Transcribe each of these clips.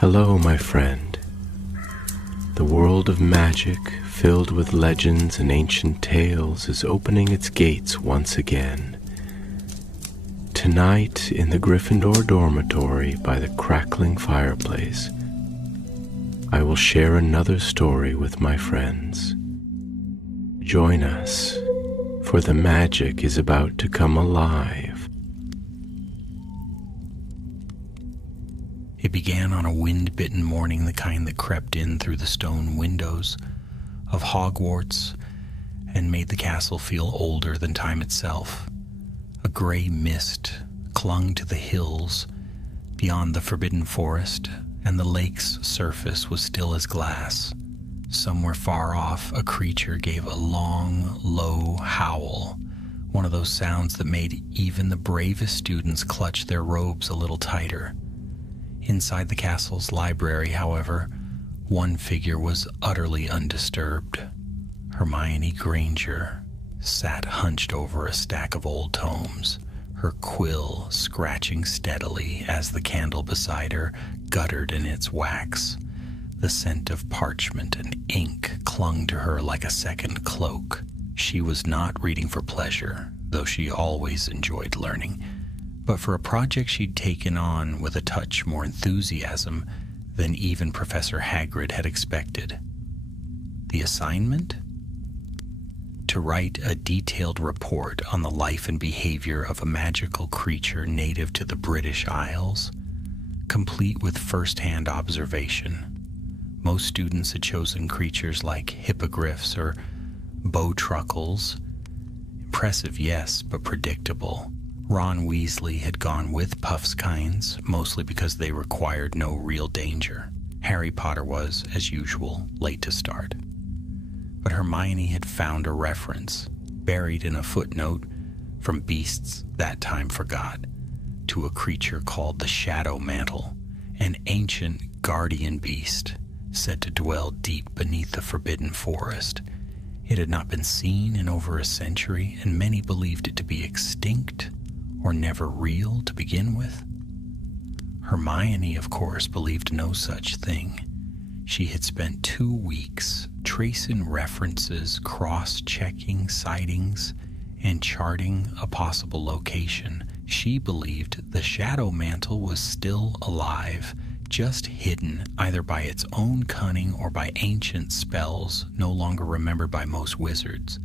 Hello, my friend. The world of magic, filled with legends and ancient tales, is opening its gates once again. Tonight, in the Gryffindor dormitory by the crackling fireplace, I will share another story with my friends. Join us, for the magic is about to come alive. It began on a wind-bitten morning, the kind that crept in through the stone windows of Hogwarts and made the castle feel older than time itself. A gray mist clung to the hills beyond the forbidden forest, and the lake's surface was still as glass. Somewhere far off, a creature gave a long, low howl, one of those sounds that made even the bravest students clutch their robes a little tighter. Inside the castle's library, however, one figure was utterly undisturbed. Hermione Granger sat hunched over a stack of old tomes, her quill scratching steadily as the candle beside her guttered in its wax. The scent of parchment and ink clung to her like a second cloak. She was not reading for pleasure, though she always enjoyed learning, but for a project she'd taken on with a touch more enthusiasm than even Professor Hagrid had expected. The assignment? To write a detailed report on the life and behavior of a magical creature native to the British Isles, complete with first-hand observation. Most students had chosen creatures like hippogriffs or bowtruckles. Impressive, yes, but predictable. Ron Weasley had gone with Puffskines, mostly because they required no real danger. Harry Potter was, as usual, late to start. But Hermione had found a reference, buried in a footnote, from Beasts That Time Forgot, to a creature called the Shadow Mantle, an ancient guardian beast said to dwell deep beneath the forbidden forest. It had not been seen in over a century, and many believed it to be extinct or never real to begin with. Hermione, of course, believed no such thing. She had spent 2 weeks tracing references, cross-checking sightings, and charting a possible location. She believed the Shadow Mantle was still alive, just hidden either by its own cunning or by ancient spells no longer remembered by most wizards.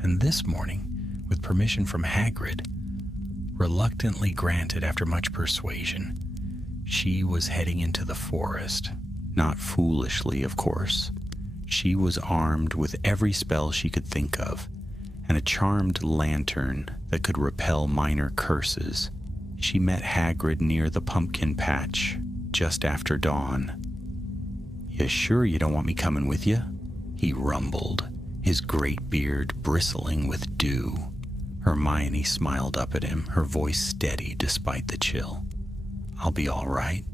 And this morning, with permission from Hagrid, reluctantly granted after much persuasion, she was heading into the forest. Not foolishly, of course. She was armed with every spell she could think of, and a charmed lantern that could repel minor curses. She met Hagrid near the pumpkin patch just after dawn. "You sure you don't want me coming with you?" he rumbled, his great beard bristling with dew. Hermione smiled up at him, her voice steady despite the chill. "I'll be all right.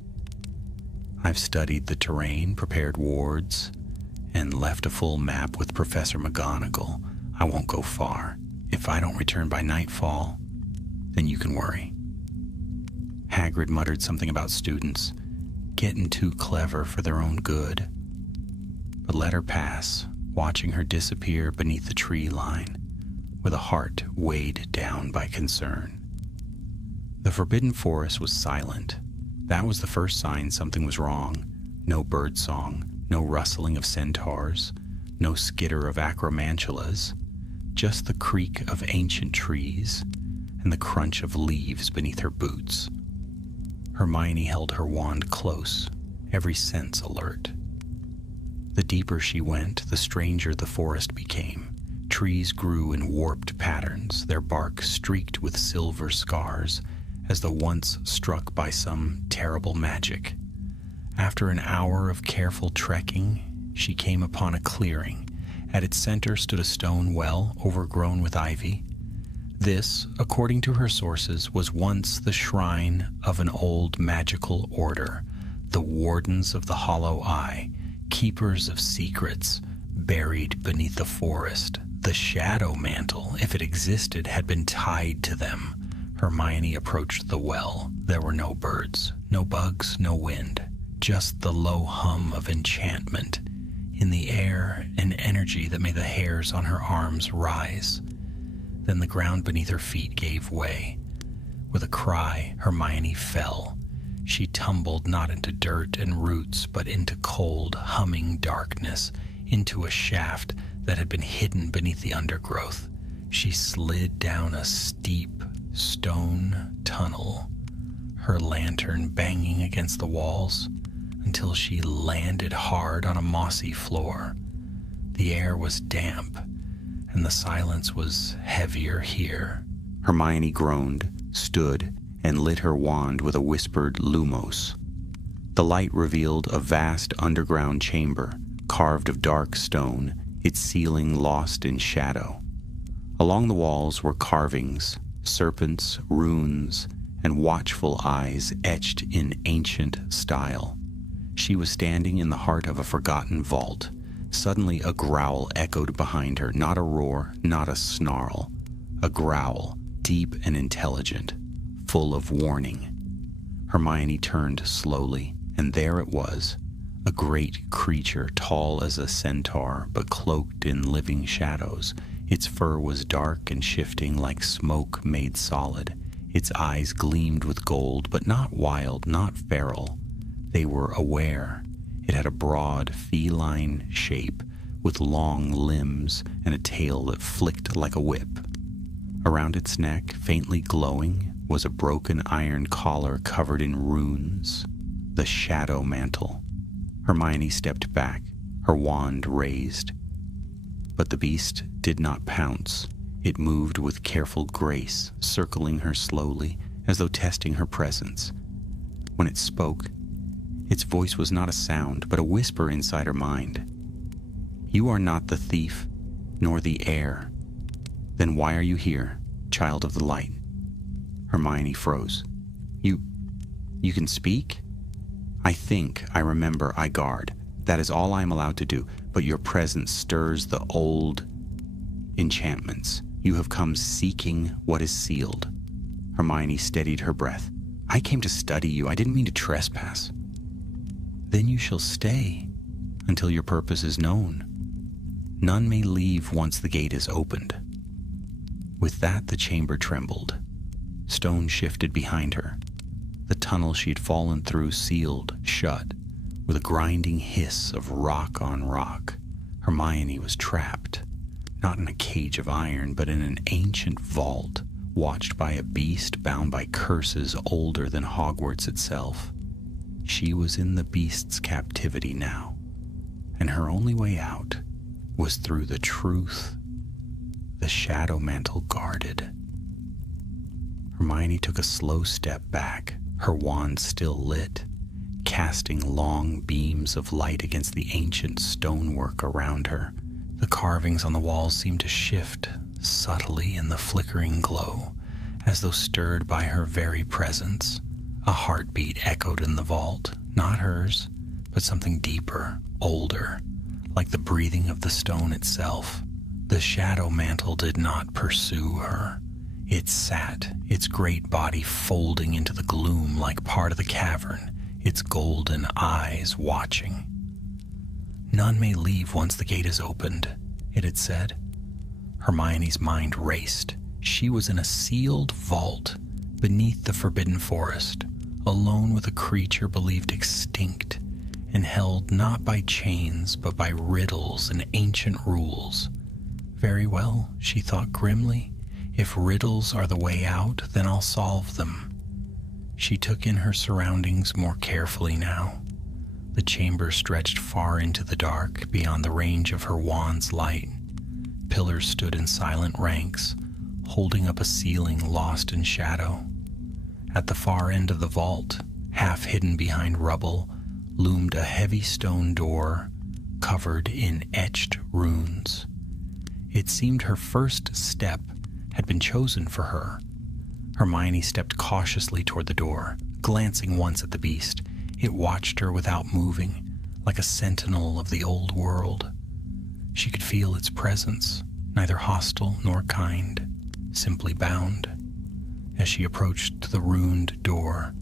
I've studied the terrain, prepared wards, and left a full map with Professor McGonagall. I won't go far. If I don't return by nightfall, then you can worry." Hagrid muttered something about students getting too clever for their own good, but let her pass, watching her disappear beneath the tree line, with a heart weighed down by concern. The forbidden forest was silent. That was the first sign something was wrong. No birdsong, no rustling of centaurs, no skitter of acromantulas, just the creak of ancient trees and the crunch of leaves beneath her boots. Hermione held her wand close, every sense alert. The deeper she went, the stranger the forest became. Trees grew in warped patterns, their bark streaked with silver scars, as though once struck by some terrible magic. After an hour of careful trekking, she came upon a clearing. At its center stood a stone well overgrown with ivy. This, according to her sources, was once the shrine of an old magical order, the Wardens of the Hollow Eye, keepers of secrets, buried beneath the forest. The Shadow Mantle, if it existed, had been tied to them. Hermione approached the well. There were no birds, no bugs, no wind. just the low hum of enchantment in the air, an energy that made the hairs on her arms rise. Then the ground beneath her feet gave way. With a cry, Hermione fell. She tumbled not into dirt and roots, but into cold, humming darkness, into a shaft that had been hidden beneath the undergrowth. She slid down a steep stone tunnel, her lantern banging against the walls, until she landed hard on a mossy floor. The air was damp, and the silence was heavier here. Hermione groaned, stood, and lit her wand with a whispered lumos. The light revealed a vast underground chamber, carved of dark stone, its ceiling lost in shadow. Along the walls were carvings, serpents, runes, and watchful eyes etched in ancient style. She was standing in the heart of a forgotten vault. Suddenly a growl echoed behind her, not a roar, not a snarl. A growl, deep and intelligent, full of warning. Hermione turned slowly, and there it was, a great creature tall as a centaur, but cloaked in living shadows. Its fur was dark and shifting like smoke made solid. Its eyes gleamed with gold, but not wild, not feral. They were aware. It had a broad, feline shape, with long limbs and a tail that flicked like a whip. Around its neck, faintly glowing, was a broken iron collar covered in runes, the shadow mantle. Hermione stepped back, her wand raised. But the beast did not pounce. It moved with careful grace, circling her slowly, as though testing her presence. When it spoke, its voice was not a sound, but a whisper inside her mind. "You are not the thief, nor the heir. Then why are you here, child of the light?" Hermione froze. You can speak? "I think I remember I guard. That is all I am allowed to do, but your presence stirs the old enchantments. You have come seeking what is sealed." Hermione steadied her breath. "I came to study you. I didn't mean to trespass." "Then you shall stay until your purpose is known. None may leave once the gate is opened." With that, the chamber trembled. Stone shifted behind her. The tunnel she had fallen through sealed shut with a grinding hiss of rock on rock. Hermione was trapped, not in a cage of iron, but in an ancient vault, watched by a beast bound by curses older than Hogwarts itself. She was in the beast's captivity now, and her only way out was through the truth the shadow mantle guarded. Hermione took a slow step back, her wand still lit, casting long beams of light against the ancient stonework around her. The carvings on the walls seemed to shift subtly in the flickering glow, as though stirred by her very presence. A heartbeat echoed in the vault, not hers, but something deeper, older, like the breathing of the stone itself. The shadow mantle did not pursue her. It sat, its great body folding into the gloom like part of the cavern, its golden eyes watching. "None may leave once the gate is opened," it had said. Hermione's mind raced. She was in a sealed vault beneath the forbidden forest, alone with a creature believed extinct and held not by chains but by riddles and ancient rules. Very well, she thought grimly. If riddles are the way out, then I'll solve them. She took in her surroundings more carefully now. The chamber stretched far into the dark, beyond the range of her wand's light. Pillars stood in silent ranks, holding up a ceiling lost in shadow. At the far end of the vault, half hidden behind rubble, loomed a heavy stone door covered in etched runes. It seemed her first step had been chosen for her. Hermione stepped cautiously toward the door, glancing once at the beast. It watched her without moving, like a sentinel of the old world. She could feel its presence, neither hostile nor kind, simply bound. As she approached the ruined door,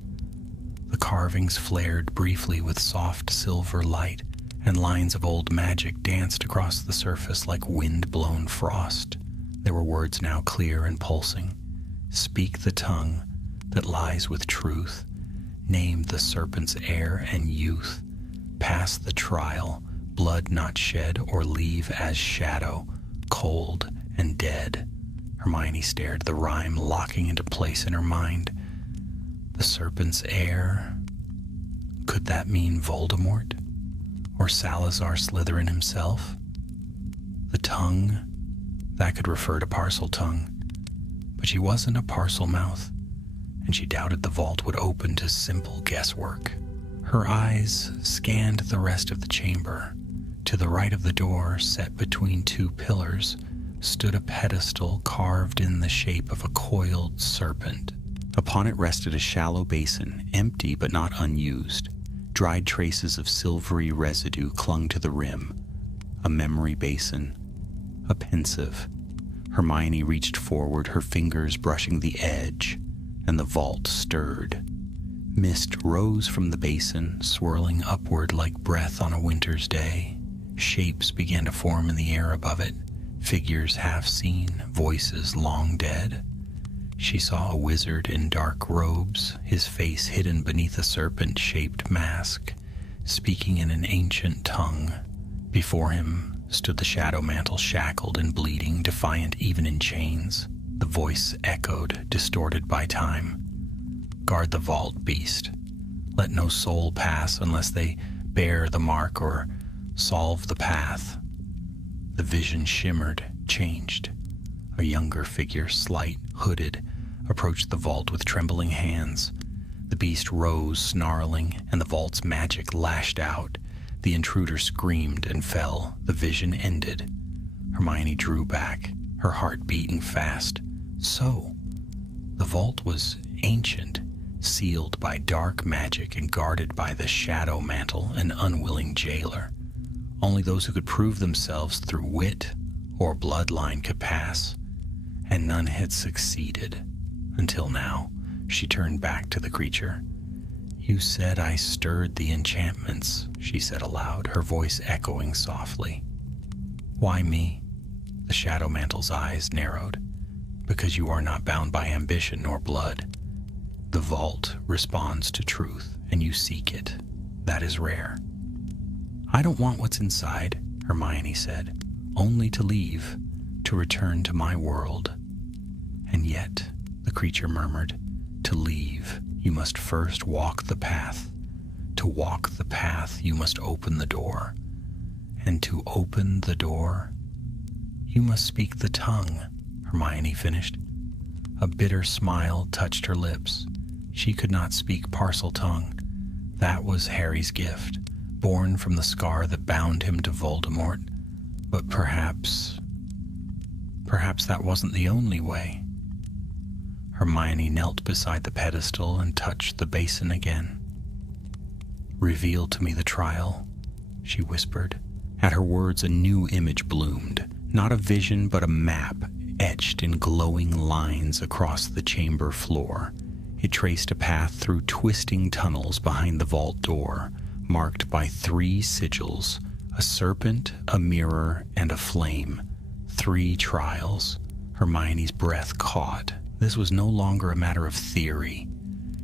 the carvings flared briefly with soft silver light, and lines of old magic danced across the surface like wind-blown frost. There were words now clear and pulsing. Speak the tongue that lies with truth. Name the serpent's heir and youth. Pass the trial, blood not shed, or leave as shadow, cold and dead. Hermione stared, the rhyme locking into place in her mind. The serpent's heir? Could that mean Voldemort? Or Salazar Slytherin himself? The tongue? That could refer to Parseltongue. But she wasn't a Parselmouth, and she doubted the vault would open to simple guesswork. Her eyes scanned the rest of the chamber. To the right of the door, set between two pillars, stood a pedestal carved in the shape of a coiled serpent. Upon it rested a shallow basin, empty but not unused. Dried traces of silvery residue clung to the rim. A memory basin. A pensive. Hermione reached forward, her fingers brushing the edge, and the vault stirred. Mist rose from the basin, swirling upward like breath on a winter's day. Shapes began to form in the air above it, figures half seen, voices long dead. She saw a wizard in dark robes, his face hidden beneath a serpent-shaped mask, speaking in an ancient tongue. Before him stood the shadow mantle, shackled and bleeding, defiant even in chains. The voice echoed, distorted by time. Guard the vault, beast. Let no soul pass unless they bear the mark or solve the path. The vision shimmered, changed. A younger figure, slight, hooded, approached the vault with trembling hands. The beast rose, snarling, and the vault's magic lashed out. The intruder screamed and fell. The vision ended. Hermione drew back, her heart beating fast. So, the vault was ancient, sealed by dark magic and guarded by the shadow mantle, an unwilling jailer. Only those who could prove themselves through wit or bloodline could pass, and none had succeeded. Until now, she turned back to the creature. You said I stirred the enchantments, she said aloud, her voice echoing softly. Why me? The shadow mantle's eyes narrowed. Because you are not bound by ambition nor blood. The vault responds to truth, and you seek it. That is rare. I don't want what's inside, Hermione said. Only to leave, to return to my world. And yet, the creature murmured, to leave, you must first walk the path. To walk the path, you must open the door. And to open the door, you must speak the tongue, Hermione finished. A bitter smile touched her lips. She could not speak Parseltongue. That was Harry's gift, born from the scar that bound him to Voldemort. But perhaps that wasn't the only way. Hermione knelt beside the pedestal and touched the basin again. Reveal to me the trial, she whispered. At her words, a new image bloomed. Not a vision, but a map, etched in glowing lines across the chamber floor. It traced a path through twisting tunnels behind the vault door, marked by 3 sigils, a serpent, a mirror, and a flame. 3 trials. Hermione's breath caught. This was no longer a matter of theory.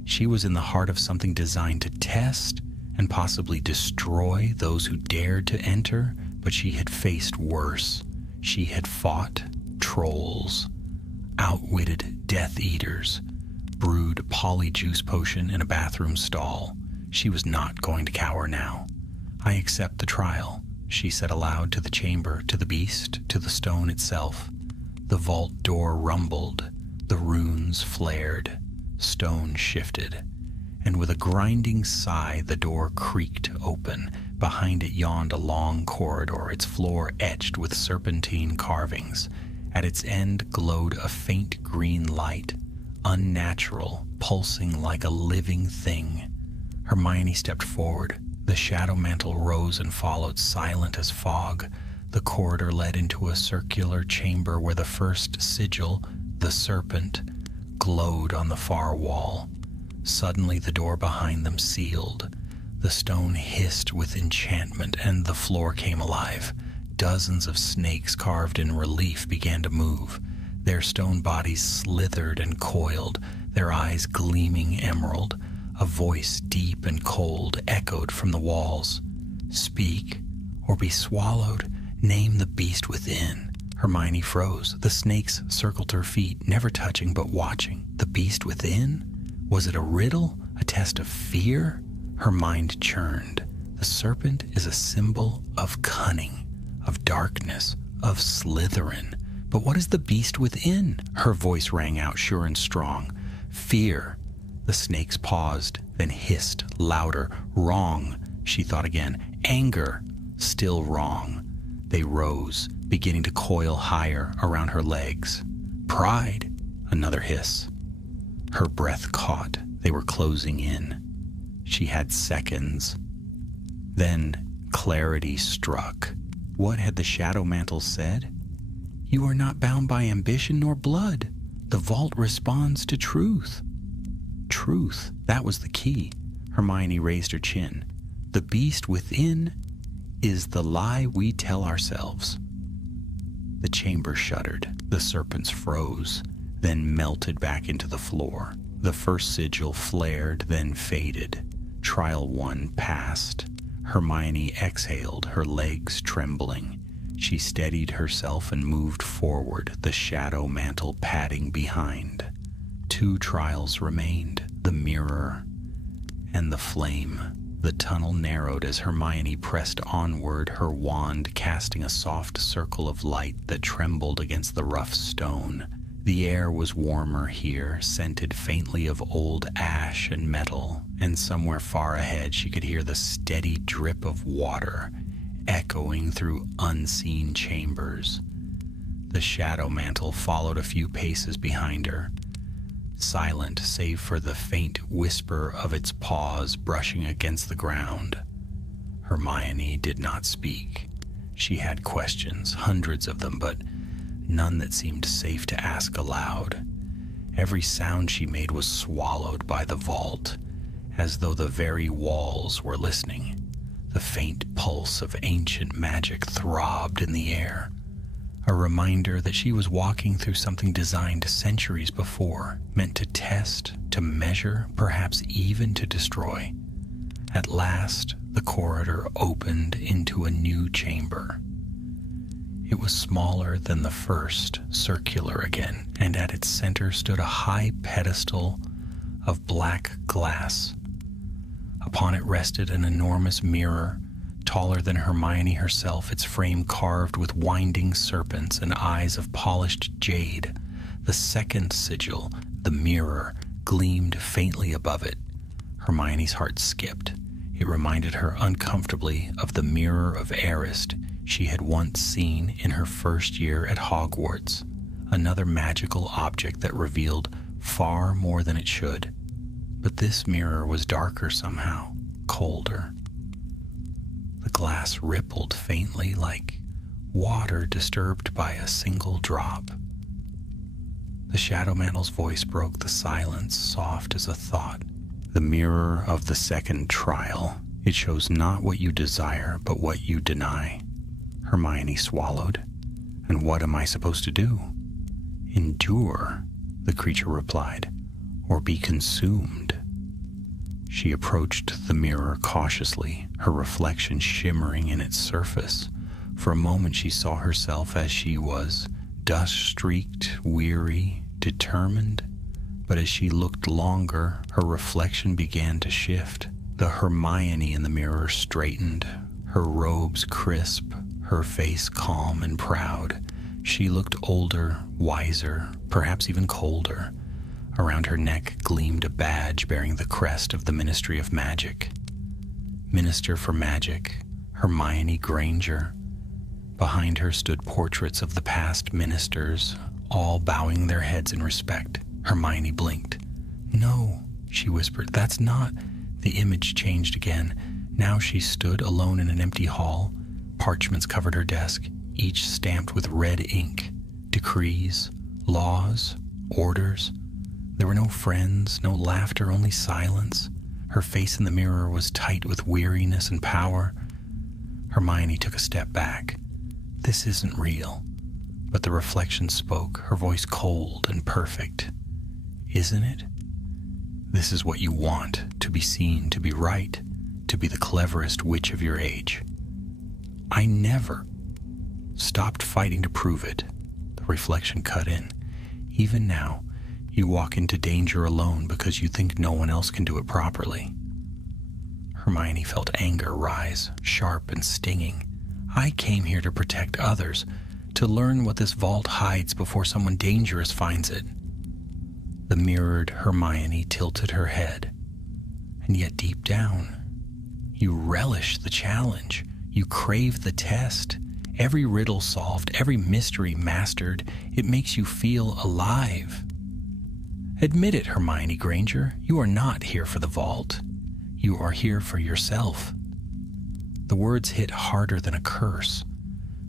She was in the heart of something designed to test and possibly destroy those who dared to enter, but she had faced worse. She had fought trolls, outwitted Death Eaters, brewed polyjuice potion in a bathroom stall. She was not going to cower now. I accept the trial, she said aloud to the chamber, to the beast, to the stone itself. The vault door rumbled. The runes flared, stone shifted, and with a grinding sigh the door creaked open. Behind it yawned a long corridor, its floor etched with serpentine carvings. At its end glowed a faint green light, unnatural, pulsing like a living thing. Hermione stepped forward. The shadow mantle rose and followed, silent as fog. The corridor led into a circular chamber where the first sigil, the serpent, glowed on the far wall. Suddenly the door behind them sealed. The stone hissed with enchantment and the floor came alive. Dozens of snakes carved in relief began to move. Their stone bodies slithered and coiled, their eyes gleaming emerald. A voice deep and cold echoed from the walls. "Speak, or be swallowed. Name the beast within." Hermione froze. The snakes circled her feet, never touching but watching. The beast within? Was it a riddle? A test of fear? Her mind churned. The serpent is a symbol of cunning, of darkness, of Slytherin. But what is the beast within? Her voice rang out sure and strong. Fear. The snakes paused, then hissed louder. Wrong, she thought again. Anger. Still wrong. They rose, beginning to coil higher around her legs. Pride. Another hiss. Her breath caught. They were closing in. She had seconds. Then clarity struck. What had the shadow mantle said? You are not bound by ambition nor blood. The vault responds to truth. Truth, that was the key. Hermione raised her chin. The beast within is the lie we tell ourselves. The chamber shuddered. The serpents froze, then melted back into the floor. The first sigil flared, then faded. Trial 1 passed. Hermione exhaled, her legs trembling. She steadied herself and moved forward, the shadow mantle padding behind. 2 trials remained, the mirror and the flame. The tunnel narrowed as Hermione pressed onward, her wand casting a soft circle of light that trembled against the rough stone. The air was warmer here, scented faintly of old ash and metal, and somewhere far ahead she could hear the steady drip of water echoing through unseen chambers. The shadow mantle followed a few paces behind her, silent save for the faint whisper of its paws brushing against the ground. Hermione did not speak. She had questions, hundreds of them, but none that seemed safe to ask aloud. Every sound she made was swallowed by the vault, as though the very walls were listening. The faint pulse of ancient magic throbbed in the air, a reminder that she was walking through something designed centuries before, meant to test, to measure, perhaps even to destroy. At last, the corridor opened into a new chamber. It was smaller than the first, circular again, and at its center stood a high pedestal of black glass. Upon it rested an enormous mirror, taller than Hermione herself, its frame carved with winding serpents and eyes of polished jade. The second sigil, the mirror, gleamed faintly above it. Hermione's heart skipped. It reminded her uncomfortably of the mirror of Arist she had once seen in her first year at Hogwarts, another magical object that revealed far more than it should. But this mirror was darker somehow, colder. The glass rippled faintly like water disturbed by a single drop. The shadow mantle's voice broke the silence, soft as a thought. The mirror of the second trial. It shows not what you desire, but what you deny. Hermione swallowed. And what am I supposed to do? Endure, the creature replied, or be consumed. She approached the mirror cautiously, her reflection shimmering in its surface. For a moment she saw herself as she was, dust-streaked, weary, determined. But as she looked longer, her reflection began to shift. The Hermione in the mirror straightened, her robes crisp, her face calm and proud. She looked older, wiser, perhaps even colder. Around her neck gleamed a badge bearing the crest of the Ministry of Magic. Minister for Magic, Hermione Granger. Behind her stood portraits of the past ministers, all bowing their heads in respect. Hermione blinked. No, she whispered, that's not. The image changed again. Now she stood alone in an empty hall. Parchments covered her desk, each stamped with red ink. Decrees, laws, orders. There were no friends, no laughter, only silence. Her face in the mirror was tight with weariness and power. Hermione took a step back. This isn't real. But the reflection spoke, her voice cold and perfect. Isn't it? This is what you want, to be seen, to be right, to be the cleverest witch of your age. I never stopped fighting to prove it. The reflection cut in. Even now, you walk into danger alone because you think no one else can do it properly. Hermione felt anger rise, sharp and stinging. I came here to protect others, to learn what this vault hides before someone dangerous finds it. The mirrored Hermione tilted her head. And yet deep down, you relish the challenge. You crave the test. Every riddle solved, every mystery mastered, it makes you feel alive. Admit it, Hermione Granger, you are not here for the vault. You are here for yourself. The words hit harder than a curse.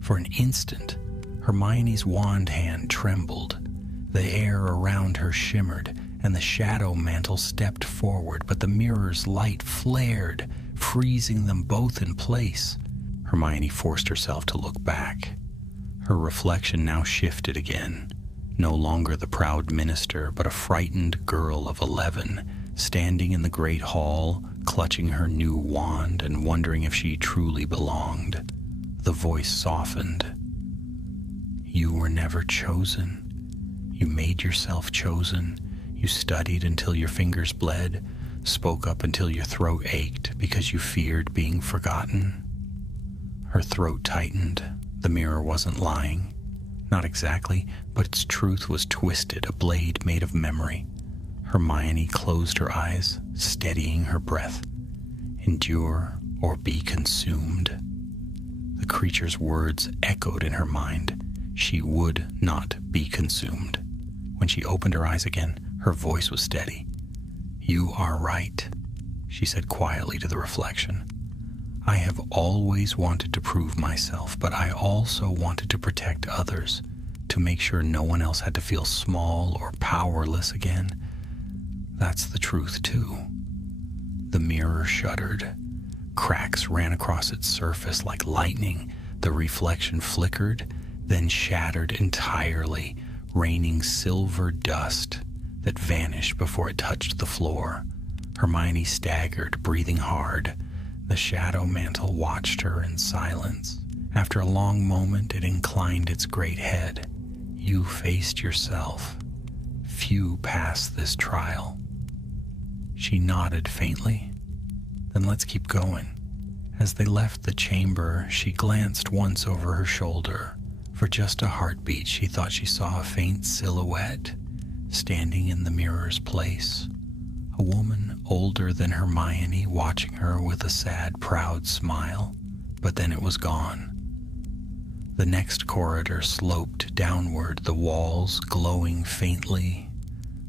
For an instant, Hermione's wand hand trembled. The air around her shimmered, and the shadow mantle stepped forward, but the mirror's light flared, freezing them both in place. Hermione forced herself to look back. Her reflection now shifted again. No longer the proud minister, but a frightened girl of 11, standing in the great hall, clutching her new wand and wondering if she truly belonged. The voice softened. You were never chosen. You made yourself chosen. You studied until your fingers bled, spoke up until your throat ached because you feared being forgotten. Her throat tightened. The mirror wasn't lying. Not exactly, but its truth was twisted, a blade made of memory. Hermione closed her eyes, steadying her breath. Endure or be consumed. The creature's words echoed in her mind. She would not be consumed. When she opened her eyes again, her voice was steady. You are right, she said quietly to the reflection. I have always wanted to prove myself, but I also wanted to protect others, to make sure no one else had to feel small or powerless again. That's the truth, too. The mirror shuddered. Cracks ran across its surface like lightning. The reflection flickered, then shattered entirely, raining silver dust that vanished before it touched the floor. Hermione staggered, breathing hard. The shadow mantle watched her in silence. After a long moment, it inclined its great head. You faced yourself. Few pass this trial. She nodded faintly. Then let's keep going. As they left the chamber, she glanced once over her shoulder. For just a heartbeat, she thought she saw a faint silhouette standing in the mirror's place. A woman older than Hermione watching her with a sad, proud smile, but then it was gone. The next corridor sloped downward, the walls glowing faintly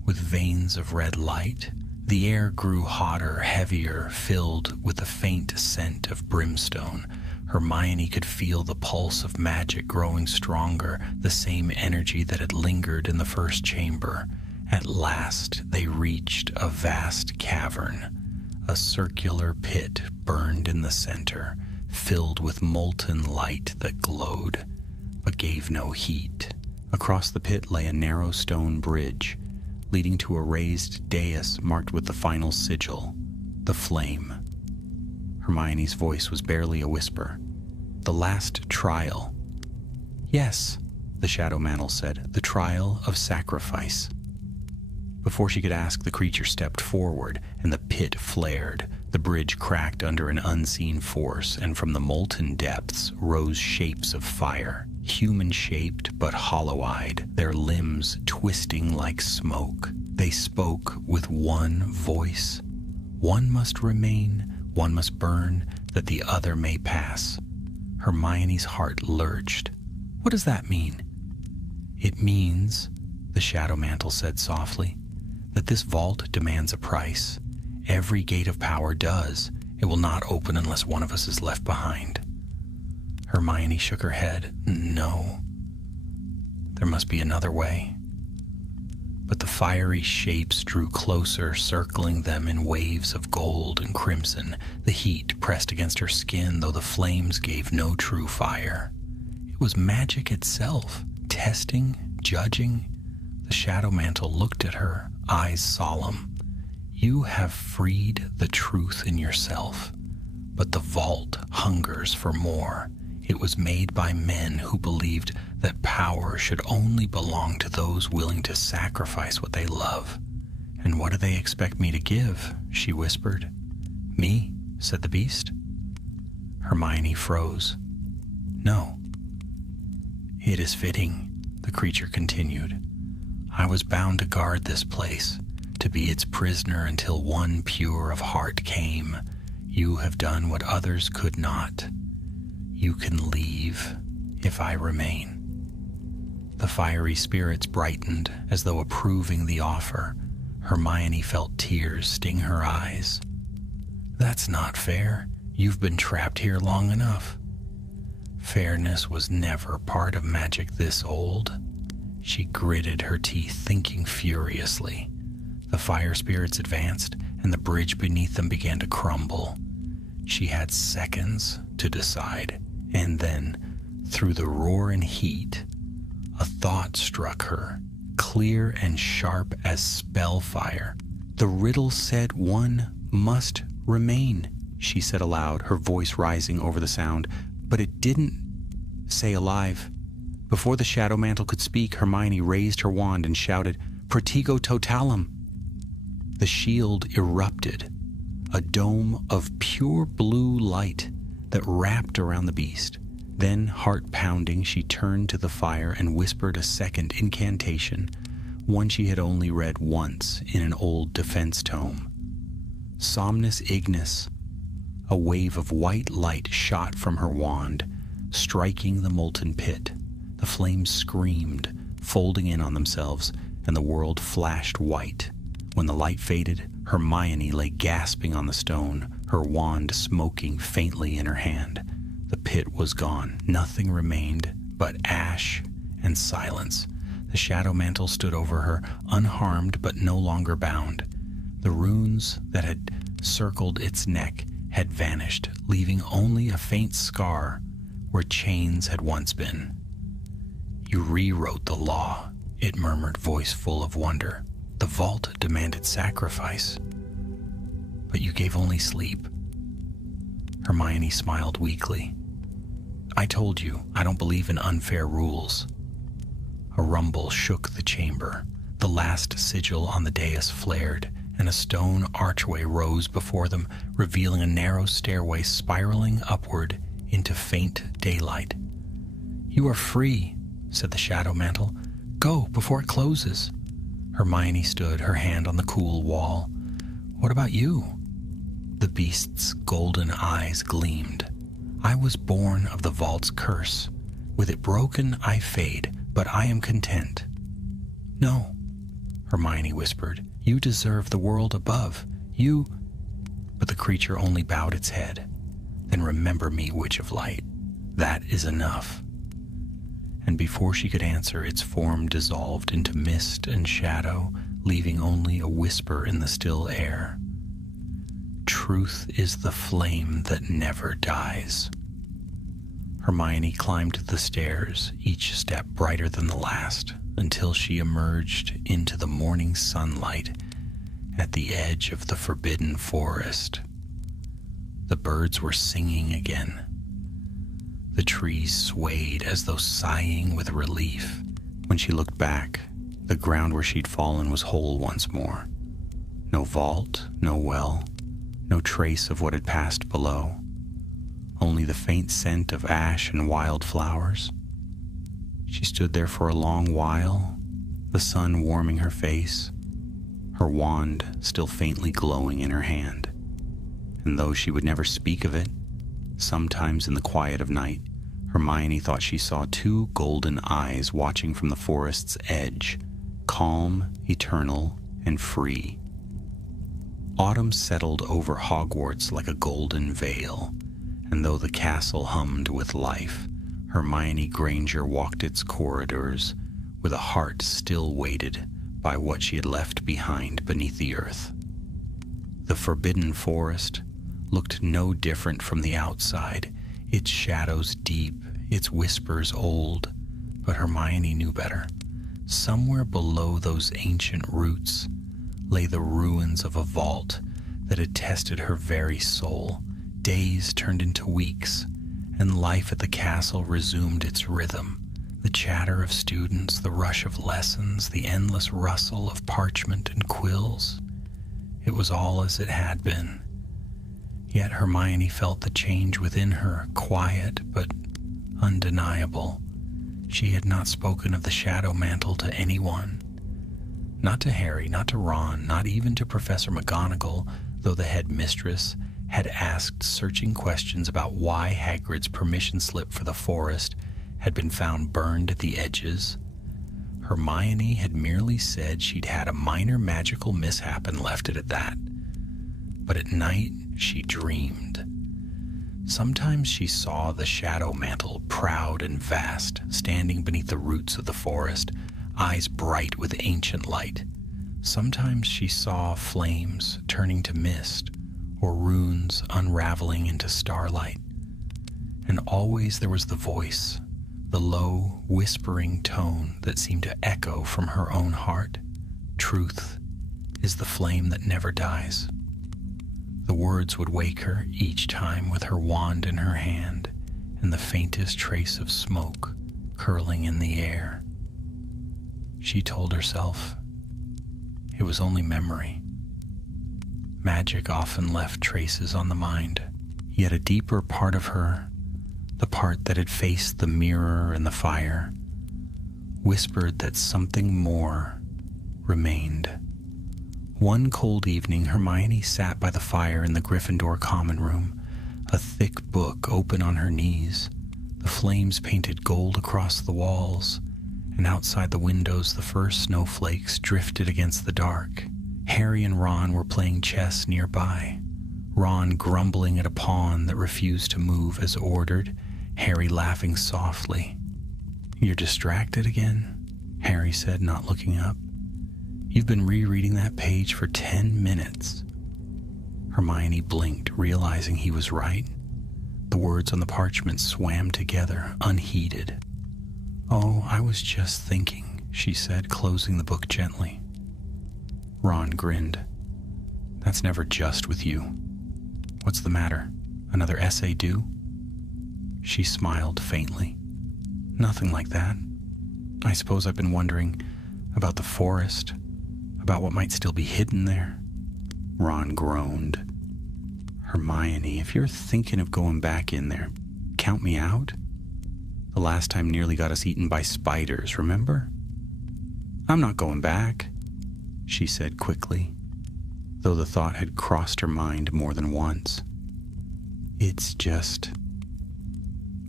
with veins of red light. The air grew hotter, heavier, filled with a faint scent of brimstone. Hermione could feel the pulse of magic growing stronger, the same energy that had lingered in the first chamber. At last, they reached a vast cavern. A circular pit burned in the center, filled with molten light that glowed, but gave no heat. Across the pit lay a narrow stone bridge, leading to a raised dais marked with the final sigil, the flame. Hermione's voice was barely a whisper. The last trial. Yes, the shadow mantle said, the trial of sacrifice. Before she could ask, the creature stepped forward, and the pit flared. The bridge cracked under an unseen force, and from the molten depths rose shapes of fire, human-shaped but hollow-eyed, their limbs twisting like smoke. They spoke with one voice. One must remain, one must burn, that the other may pass. Hermione's heart lurched. What does that mean? It means, the shadow mantle said softly, that this vault demands a price. Every gate of power does. It will not open unless one of us is left behind. Hermione shook her head. No. There must be another way. But the Fiery shapes drew closer, circling them in waves of gold and crimson. The heat pressed against her skin, though the flames gave no true fire. It was magic itself, testing, judging. The shadow mantle looked at her, eyes solemn. You have freed the truth in yourself, but the vault hungers for more. It was made by men who believed that power should only belong to those willing to sacrifice what they love. And what do they expect me to give? She whispered. Me, said the beast. Hermione froze. No. It is fitting, the creature continued. I was bound to guard this place, to be its prisoner until one pure of heart came. You have done what others could not. You can leave if I remain. The fiery spirits brightened as though approving the offer. Hermione felt tears sting her eyes. That's not fair. You've been trapped here long enough. Fairness was never part of magic this old. She gritted her teeth, thinking furiously. The fire spirits advanced, and the bridge beneath them began to crumble. She had seconds to decide. And then, through the roar and heat, a thought struck her, clear and sharp as spellfire. The riddle said one must remain, she said aloud, her voice rising over the sound, but it didn't say alive. Before the shadow mantle could speak, Hermione raised her wand and shouted, Protego totalum! The shield erupted, a dome of pure blue light that wrapped around the beast. Then, heart-pounding, she turned to the fire and whispered a second incantation, one she had only read once in an old defense tome. Somnus ignis. A wave of white light shot from her wand, striking the molten pit. The flames screamed, folding in on themselves, and the world flashed white. When the light faded, Hermione lay gasping on the stone, her wand smoking faintly in her hand. The pit was gone. Nothing remained but ash and silence. The shadow mantle stood over her, unharmed but no longer bound. The runes that had circled its neck had vanished, leaving only a faint scar where chains had once been. You rewrote the law, it murmured, voice full of wonder. The vault demanded sacrifice, but you gave only sleep. Hermione smiled weakly. I told you, I don't believe in unfair rules. A rumble shook the chamber. The last sigil on the dais flared, and a stone archway rose before them, revealing a narrow stairway spiraling upward into faint daylight. You are free, said the shadow mantle. Go before it closes. Hermione stood, her hand on the cool wall. What about you? The beast's golden eyes gleamed. I was born of the vault's curse. With it broken, I fade, but I am content. No, Hermione whispered. You deserve the world above. You... But the creature only bowed its head. Then remember me, Witch of Light. That is enough. And before she could answer, its form dissolved into mist and shadow, leaving only a whisper in the still air. Truth is the flame that never dies. Hermione climbed the stairs, each step brighter than the last, until she emerged into the morning sunlight at the edge of the forbidden forest. The birds were singing again. The trees swayed as though sighing with relief. When she looked back, the ground where she'd fallen was whole once more. No vault, no well, no trace of what had passed below. Only the faint scent of ash and wild flowers. She stood there for a long while, the sun warming her face, her wand still faintly glowing in her hand. And though she would never speak of it, sometimes in the quiet of night, Hermione thought she saw two golden eyes watching from the forest's edge, calm, eternal, and free. Autumn settled over Hogwarts like a golden veil, and though the castle hummed with life, Hermione Granger walked its corridors with a heart still weighted by what she had left behind beneath the earth. The forbidden forest looked no different from the outside, its shadows deep, its whispers old, but Hermione knew better. Somewhere below those ancient roots lay the ruins of a vault that had tested her very soul. Days turned into weeks, and life at the castle resumed its rhythm. The chatter of students, the rush of lessons, the endless rustle of parchment and quills. It was all as it had been. Yet Hermione felt the change within her, quiet but undeniable. She had not spoken of the shadow mantle to anyone. Not to Harry, not to Ron, not even to Professor McGonagall, though the headmistress had asked searching questions about why Hagrid's permission slip for the forest had been found burned at the edges. Hermione had merely said she'd had a minor magical mishap and left it at that. But at night, she dreamed. Sometimes she saw the shadow mantle, proud and vast, standing beneath the roots of the forest, eyes bright with ancient light. Sometimes she saw flames turning to mist, or runes unraveling into starlight. And always there was the voice, the low, whispering tone that seemed to echo from her own heart. Truth is the flame that never dies. The words would wake her each time with her wand in her hand and the faintest trace of smoke curling in the air. She told herself it was only memory. Magic often left traces on the mind, yet a deeper part of her, the part that had faced the mirror and the fire, whispered that something more remained. One cold evening, Hermione sat by the fire in the Gryffindor common room, a thick book open on her knees. The flames painted gold across the walls, and outside the windows the first snowflakes drifted against the dark. Harry and Ron were playing chess nearby, Ron grumbling at a pawn that refused to move as ordered, Harry laughing softly. "You're distracted again?" Harry said, not looking up. "You've been rereading that page for 10 minutes. Hermione blinked, realizing he was right. The words on the parchment swam together, unheeded. "Oh, I was just thinking," she said, closing the book gently. Ron grinned. "That's never just with you. What's the matter? Another essay due?" She smiled faintly. "Nothing like that. I suppose I've been wondering about the forest, about what might still be hidden there." Ron groaned. "Hermione, if you're thinking of going back in there, count me out. The last time nearly got us eaten by spiders, remember?" "I'm not going back," she said quickly, though the thought had crossed her mind more than once. "It's just,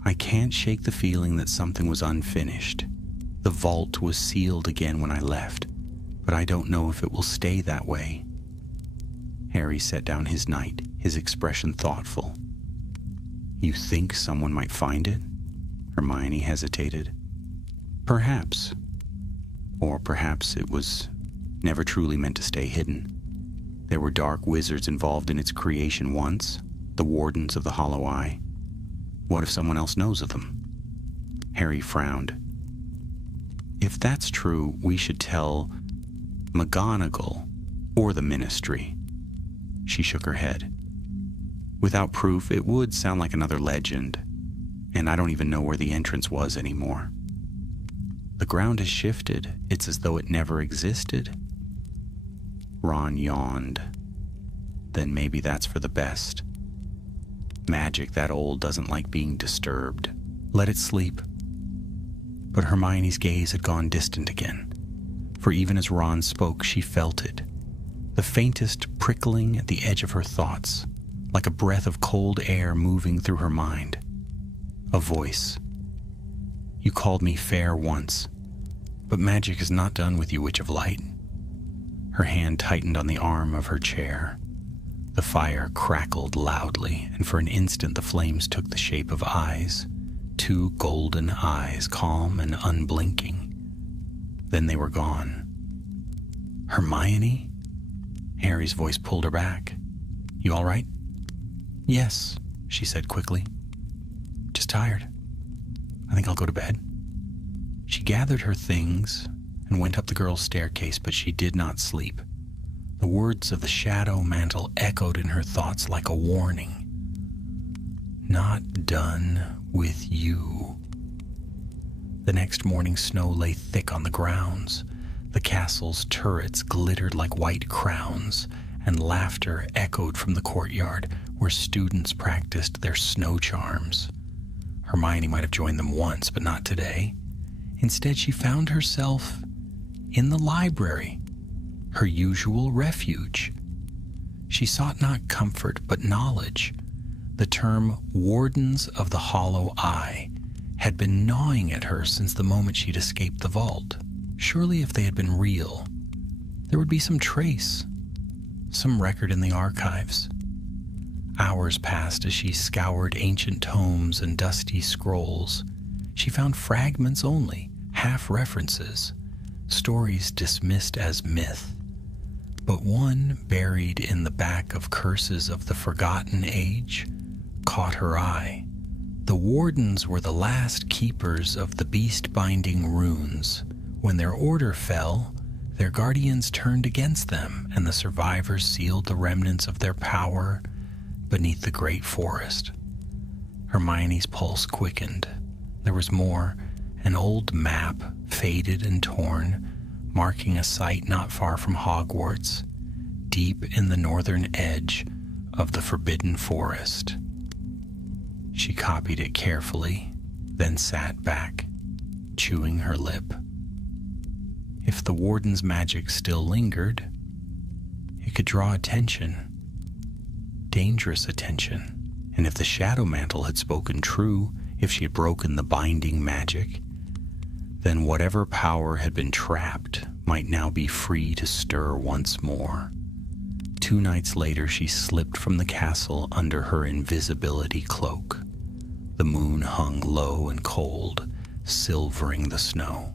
I can't shake the feeling that something was unfinished. The vault was sealed again when I left, but I don't know if it will stay that way." Harry set down his knight, his expression thoughtful. "You think someone might find it?" Hermione hesitated. "Perhaps. Or perhaps it was never truly meant to stay hidden. There were dark wizards involved in its creation once, the Wardens of the Hollow Eye. What if someone else knows of them?" Harry frowned. "If that's true, we should tell McGonagall or the Ministry." She shook her head. "Without proof, it would sound like another legend, and I don't even know where the entrance was anymore. The ground has shifted. It's as though it never existed." Ron yawned. "Then maybe that's for the best. Magic that old doesn't like being disturbed. Let it sleep." But Hermione's gaze had gone distant again, for even as Ron spoke, she felt it. The faintest prickling at the edge of her thoughts, like a breath of cold air moving through her mind. A voice. "You called me fair once, but magic is not done with you, Witch of Light." Her hand tightened on the arm of her chair. The fire crackled loudly, and for an instant the flames took the shape of eyes. 2 golden eyes, calm and unblinking. Then they were gone. Hermione? Harry's voice pulled her back. You all right? Yes, she said quickly. Just tired. I think I'll go to bed. She gathered her things and went up the girls' staircase, but she did not sleep. The words of the shadow mantle echoed in her thoughts like a warning. Not done with you. The next morning, snow lay thick on the grounds. The castle's turrets glittered like white crowns, and laughter echoed from the courtyard where students practiced their snow charms. Hermione might have joined them once, but not today. Instead, she found herself in the library, her usual refuge. She sought not comfort, but knowledge. The term Wardens of the Hollow Eye had been gnawing at her since the moment she'd escaped the vault. Surely if they had been real, there would be some trace, some record in the archives. Hours passed as she scoured ancient tomes and dusty scrolls. She found fragments only, half references, stories dismissed as myth. But one buried in the back of Curses of the Forgotten Age caught her eye. The Wardens were the last keepers of the beast-binding runes. When their order fell, their guardians turned against them, and the survivors sealed the remnants of their power beneath the great forest. Hermione's pulse quickened. There was more, an old map, faded and torn, marking a site not far from Hogwarts, deep in the northern edge of the Forbidden Forest. She copied it carefully, then sat back, chewing her lip. If the Warden's magic still lingered, it could draw attention, dangerous attention. And if the Shadow Mantle had spoken true, if she had broken the binding magic, then whatever power had been trapped might now be free to stir once more. 2 nights later, she slipped from the castle under her invisibility cloak. The moon hung low and cold, silvering the snow.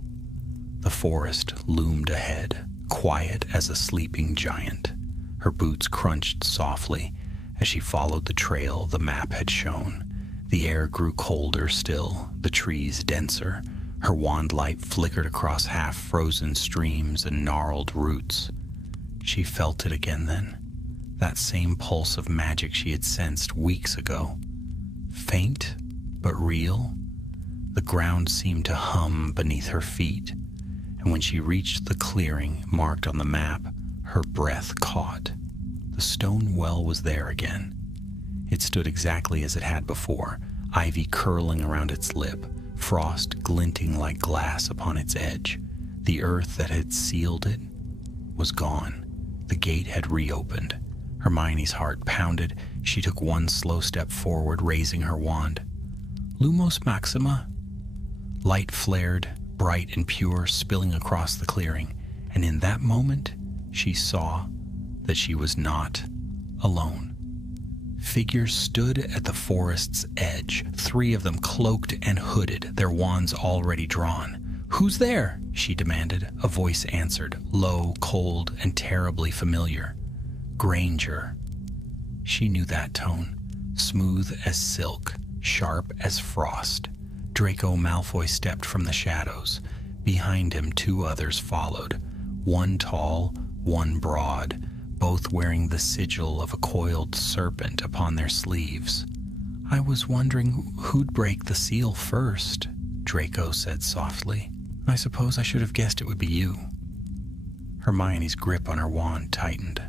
The forest loomed ahead, quiet as a sleeping giant. Her boots crunched softly as she followed the trail the map had shown. The air grew colder still, the trees denser. Her wand light flickered across half-frozen streams and gnarled roots. She felt it again then, that same pulse of magic she had sensed weeks ago. Faint, but real. The ground seemed to hum beneath her feet, and when she reached the clearing marked on the map, her breath caught. The stone well was there again. It stood exactly as it had before, ivy curling around its lip, frost glinting like glass upon its edge. The earth that had sealed it was gone. The gate had reopened. Hermione's heart pounded. She took one slow step forward, raising her wand. Lumos Maxima. Light flared, bright and pure, spilling across the clearing, and in that moment she saw that she was not alone. Figures stood at the forest's edge, 3 of them cloaked and hooded, their wands already drawn. "Who's there?" she demanded. A voice answered, low, cold, and terribly familiar. Granger. She knew that tone, smooth as silk, sharp as frost. Draco Malfoy stepped from the shadows. Behind him 2 others followed, one tall, one broad, both wearing the sigil of a coiled serpent upon their sleeves. "I was wondering who'd break the seal first," Draco said softly. "I suppose I should have guessed it would be you." Hermione's grip on her wand tightened.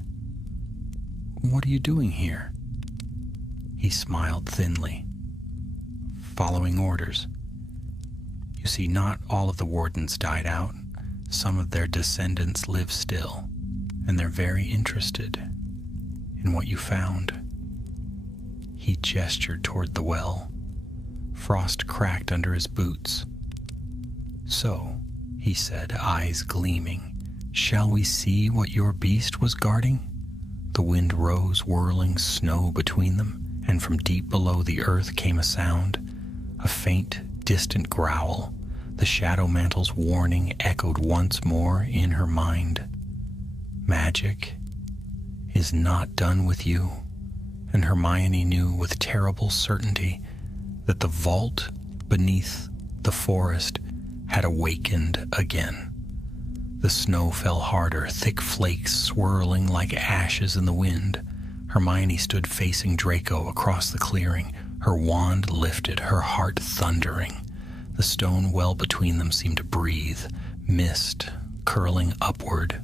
"What are you doing here?" He smiled thinly. "Following orders. You see, not all of the Wardens died out. Some of their descendants live still, and they're very interested in what you found." He gestured toward the well. Frost cracked under his boots. "So," he said, eyes gleaming, "shall we see what your beast was guarding?" The wind rose, whirling snow between them, and from deep below the earth came a sound, a faint, distant growl. The Shadow Mantle's warning echoed once more in her mind. Magic is not done with you, and Hermione knew with terrible certainty that the vault beneath the forest had awakened again. The snow fell harder, thick flakes swirling like ashes in the wind. Hermione stood facing Draco across the clearing, her wand lifted, her heart thundering. The stone well between them seemed to breathe, mist curling upward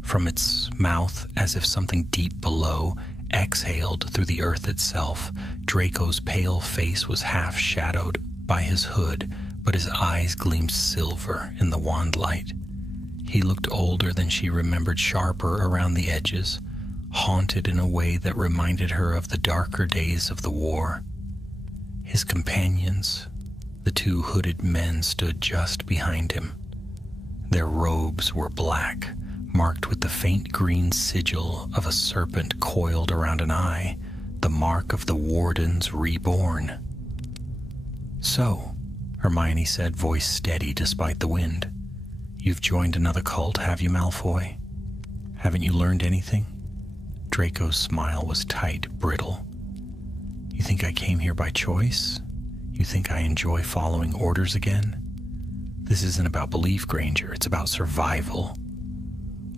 from its mouth as if something deep below exhaled through the earth itself. Draco's pale face was half shadowed by his hood, but his eyes gleamed silver in the wand light. He looked older than she remembered, sharper around the edges, haunted in a way that reminded her of the darker days of the war. His companions, the two hooded men, stood just behind him. Their robes were black, marked with the faint green sigil of a serpent coiled around an eye, the mark of the Wardens reborn. "So," Hermione said, voice steady despite the wind, "you've joined another cult, have you, Malfoy? Haven't you learned anything?" Draco's smile was tight, brittle. "You think I came here by choice? You think I enjoy following orders again? This isn't about belief, Granger. It's about survival."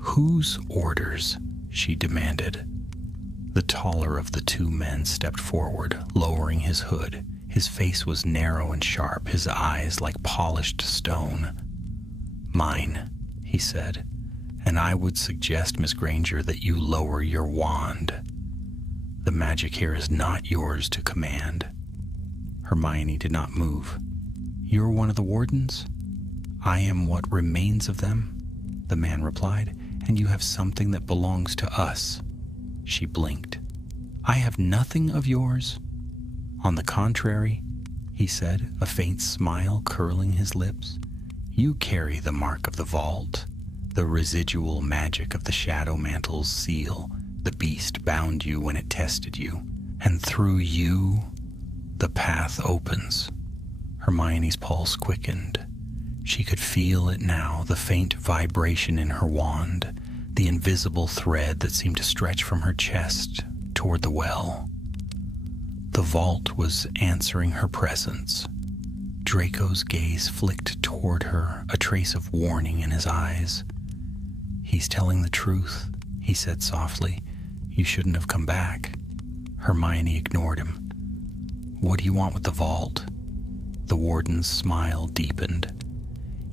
"Whose orders?" she demanded. The taller of the two men stepped forward, lowering his hood. His face was narrow and sharp, his eyes like polished stone. "Mine," he said, "and I would suggest, Miss Granger, that you lower your wand. The magic here is not yours to command." Hermione did not move. "You're one of the Wardens?" "I am what remains of them," the man replied, "and you have something that belongs to us." She blinked. "I have nothing of yours." "On the contrary," he said, a faint smile curling his lips, "you carry the mark of the vault, the residual magic of the Shadow Mantle's seal. The beast bound you when it tested you, and through you, the path opens." Hermione's pulse quickened. She could feel it now, the faint vibration in her wand, the invisible thread that seemed to stretch from her chest toward the well. The vault was answering her presence. Draco's gaze flicked toward her, a trace of warning in his eyes. "He's telling the truth," he said softly. "You shouldn't have come back." Hermione ignored him. "What do you want with the vault?" The Warden's smile deepened.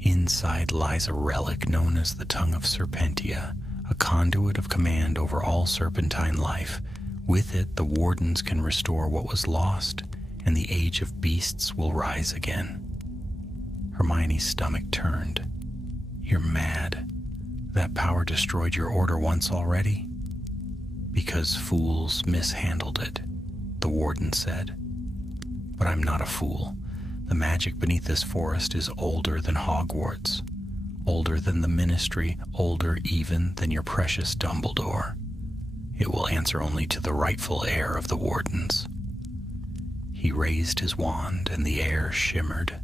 "Inside lies a relic known as the Tongue of Serpentia, a conduit of command over all serpentine life. With it, the Wardens can restore what was lost, and the Age of Beasts will rise again." Hermione's stomach turned. "You're mad. That power destroyed your order once already." "Because fools mishandled it," the Warden said. "But I'm not a fool. The magic beneath this forest is older than Hogwarts, older than the Ministry, older even than your precious Dumbledore. It will answer only to the rightful heir of the Wardens." He raised his wand, and the air shimmered.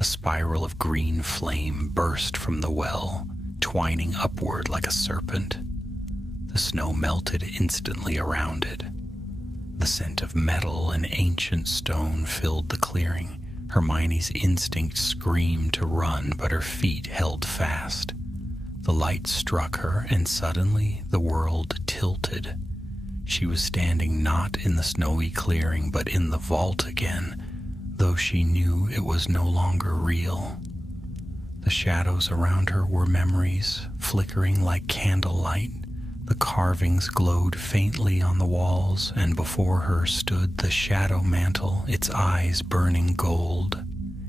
A spiral of green flame burst from the well, twining upward like a serpent. The snow melted instantly around it. The scent of metal and ancient stone filled the clearing. Hermione's instinct screamed to run, but her feet held fast. The light struck her, and suddenly the world tilted. She was standing not in the snowy clearing, but in the vault again, though she knew it was no longer real. The shadows around her were memories, flickering like candlelight. The carvings glowed faintly on the walls, and before her stood the Shadow Mantle, its eyes burning gold.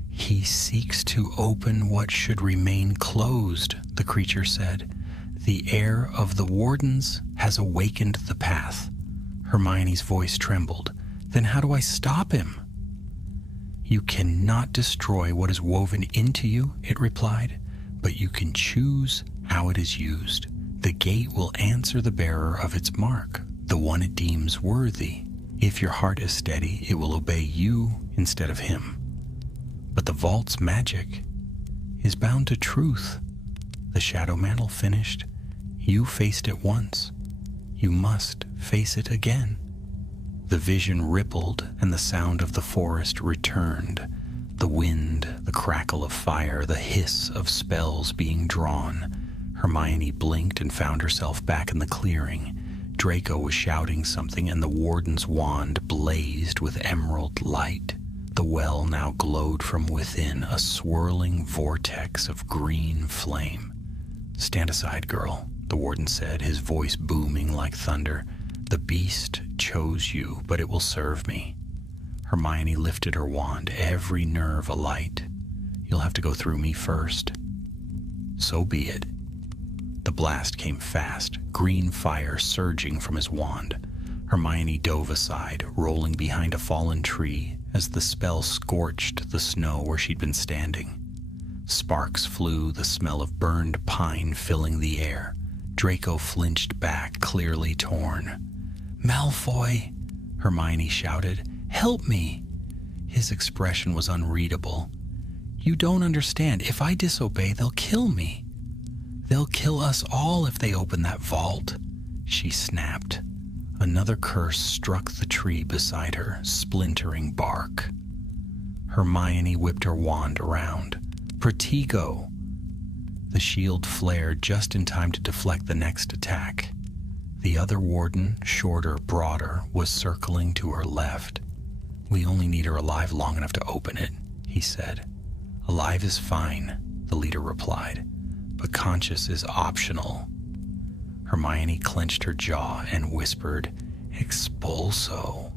"He seeks to open what should remain closed," the creature said. "The heir of the Wardens has awakened the path." Hermione's voice trembled. "Then how do I stop him?" "You cannot destroy what is woven into you," it replied, "but you can choose how it is used. The gate will answer the bearer of its mark, the one it deems worthy. If your heart is steady, it will obey you instead of him. But the vault's magic is bound to truth," the Shadow Mantle finished. You faced it once. You must face it again. The vision rippled and the sound of the forest returned. The wind, the crackle of fire, the hiss of spells being drawn. Hermione blinked and found herself back in the clearing. Draco was shouting something and the warden's wand blazed with emerald light. The well now glowed from within, a swirling vortex of green flame. "Stand aside, girl," the warden said, his voice booming like thunder. "The beast chose you, but it will serve me." Hermione lifted her wand, every nerve alight. "You'll have to go through me first." "So be it." The blast came fast, green fire surging from his wand. Hermione dove aside, rolling behind a fallen tree as the spell scorched the snow where she'd been standing. Sparks flew, the smell of burned pine filling the air. Draco flinched back, clearly torn. "Malfoy!" Hermione shouted. "Help me!" His expression was unreadable. "You don't understand. If I disobey, they'll kill me. They'll kill us all if they open that vault," she snapped. Another curse struck the tree beside her, splintering bark. Hermione whipped her wand around. "Protego!" The shield flared just in time to deflect the next attack. The other warden, shorter, broader, was circling to her left. "We only need her alive long enough to open it," he said. "Alive is fine," the leader replied, "but conscious is optional." Hermione clenched her jaw and whispered, "Expulso."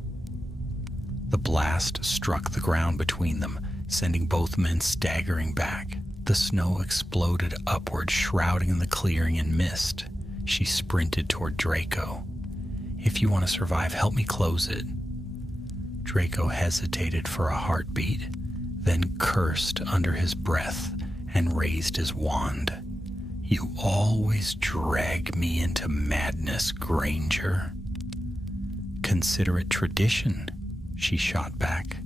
The blast struck the ground between them, sending both men staggering back. The snow exploded upward, shrouding the clearing in mist. She sprinted toward Draco. "If you want to survive, help me close it." Draco hesitated for a heartbeat, then cursed under his breath and raised his wand. "You always drag me into madness, Granger." "Consider it tradition," she shot back.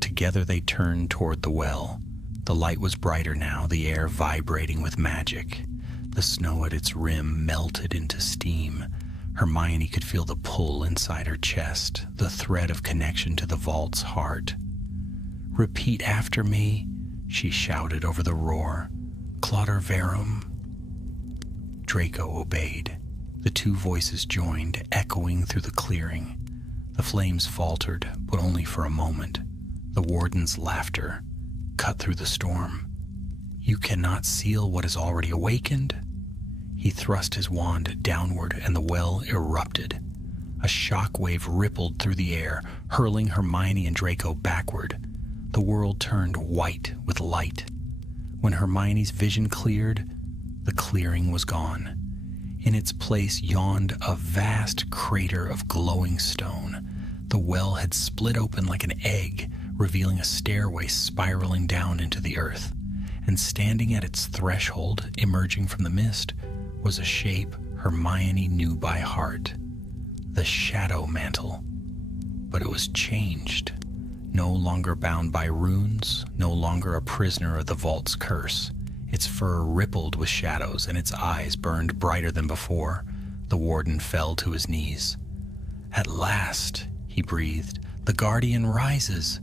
Together they turned toward the well. The light was brighter now, the air vibrating with magic. The snow at its rim melted into steam. Hermione could feel the pull inside her chest, the thread of connection to the vault's heart. "Repeat after me," she shouted over the roar. "Clauder Verum." Draco obeyed. The two voices joined, echoing through the clearing. The flames faltered, but only for a moment. The warden's laughter cut through the storm. "You cannot seal what is already awakened." He thrust his wand downward and the well erupted. A shock wave rippled through the air, hurling Hermione and Draco backward. The world turned white with light. When Hermione's vision cleared, the clearing was gone. In its place yawned a vast crater of glowing stone. The well had split open like an egg, revealing a stairway spiraling down into the earth. And standing at its threshold, emerging from the mist, was a shape Hermione knew by heart. The Shadow Mantle. But it was changed. No longer bound by runes, no longer a prisoner of the vault's curse. Its fur rippled with shadows and its eyes burned brighter than before. The warden fell to his knees. "At last," he breathed, "the guardian rises.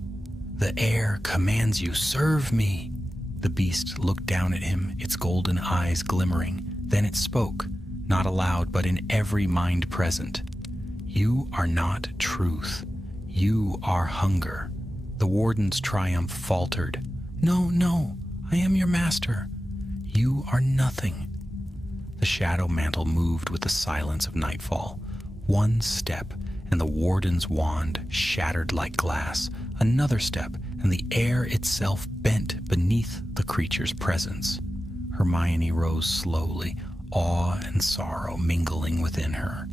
The air commands you, serve me." The beast looked down at him, its golden eyes glimmering. Then it spoke, not aloud, but in every mind present. "You are not truth. You are hunger." The warden's triumph faltered. "No, no, I am your master. You are nothing." The shadow mantle moved with the silence of nightfall. One step, and the warden's wand shattered like glass. Another step, and the air itself bent beneath the creature's presence. Hermione rose slowly, awe and sorrow mingling within her.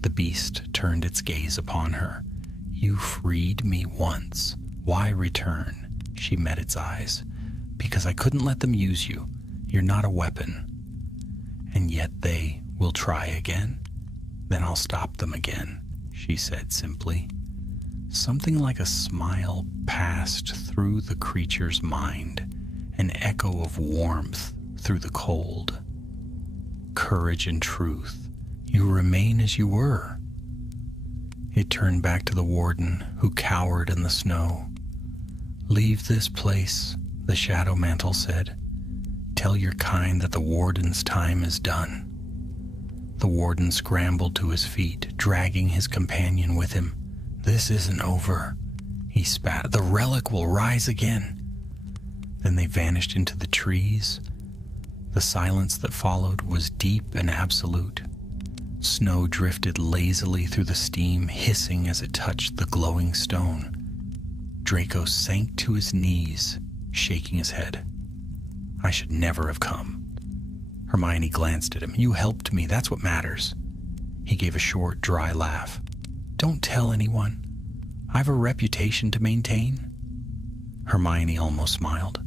The beast turned its gaze upon her. "You freed me once. Why return?" She met its eyes. "Because I couldn't let them use you. You're not a weapon." "And yet they will try again? Then I'll stop them again," she said simply. Something like a smile passed through the creature's mind, an echo of warmth through the cold. courage and truth. You remain as you were." It turned back to the warden, who cowered in the snow. "Leave this place," the shadow mantle said. "Tell your kind that the warden's time is done." The warden scrambled to his feet, dragging his companion with him. "This isn't over," he spat. "The relic will rise again." Then they vanished into the trees. The silence that followed was deep and absolute. Snow drifted lazily through the steam, hissing as it touched the glowing stone. Draco sank to his knees, shaking his head. "I should never have come." Hermione glanced at him. "You helped me, that's what matters." He gave a short, dry laugh. "Don't tell anyone. I've a reputation to maintain." Hermione almost smiled.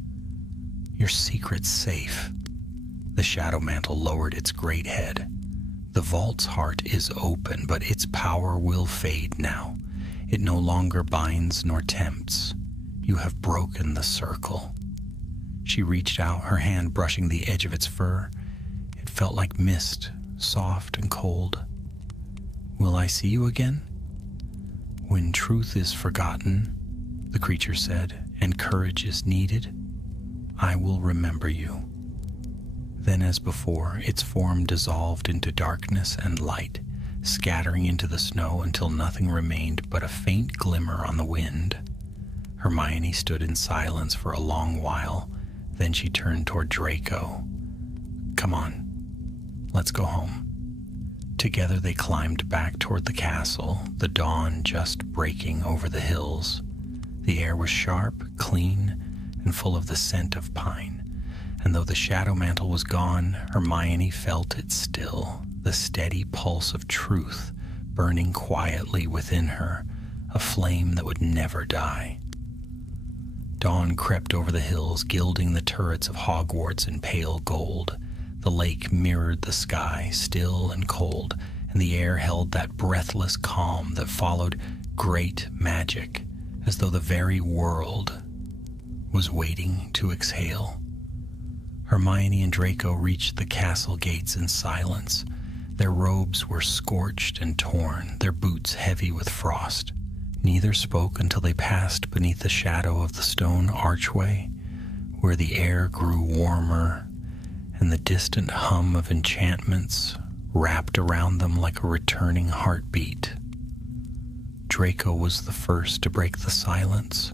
"Your secret's safe." The shadow mantle lowered its great head. "The vault's heart is open, but its power will fade now. It no longer binds nor tempts. You have broken the circle." She reached out, her hand brushing the edge of its fur. It felt like mist, soft and cold. "Will I see you again?" "When truth is forgotten," the creature said, "and courage is needed, I will remember you." Then, as before, its form dissolved into darkness and light, scattering into the snow until nothing remained but a faint glimmer on the wind. Hermione stood in silence for a long while. Then she turned toward Draco. "Come on, let's go home." Together they climbed back toward the castle, the dawn just breaking over the hills. The air was sharp, clean, and full of the scent of pine. And though the shadow mantle was gone, Hermione felt it still, the steady pulse of truth burning quietly within her, a flame that would never die. Dawn crept over the hills, gilding the turrets of Hogwarts in pale gold. The lake mirrored the sky, still and cold, and the air held that breathless calm that followed great magic, as though the very world was waiting to exhale. Hermione and Draco reached the castle gates in silence. Their robes were scorched and torn, their boots heavy with frost. Neither spoke until they passed beneath the shadow of the stone archway, where the air grew warmer and the distant hum of enchantments wrapped around them like a returning heartbeat. Draco was the first to break the silence.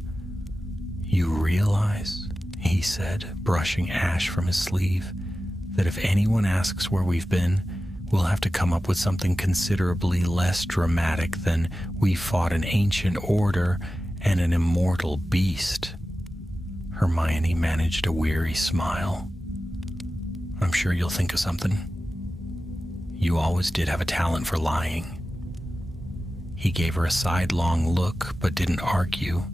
"You realize," he said, brushing ash from his sleeve, "that if anyone asks where we've been, we'll have to come up with something considerably less dramatic than 'we fought an ancient order and an immortal beast.'" Hermione managed a weary smile. "I'm sure you'll think of something. You always did have a talent for lying." He gave her a sidelong look, but didn't argue.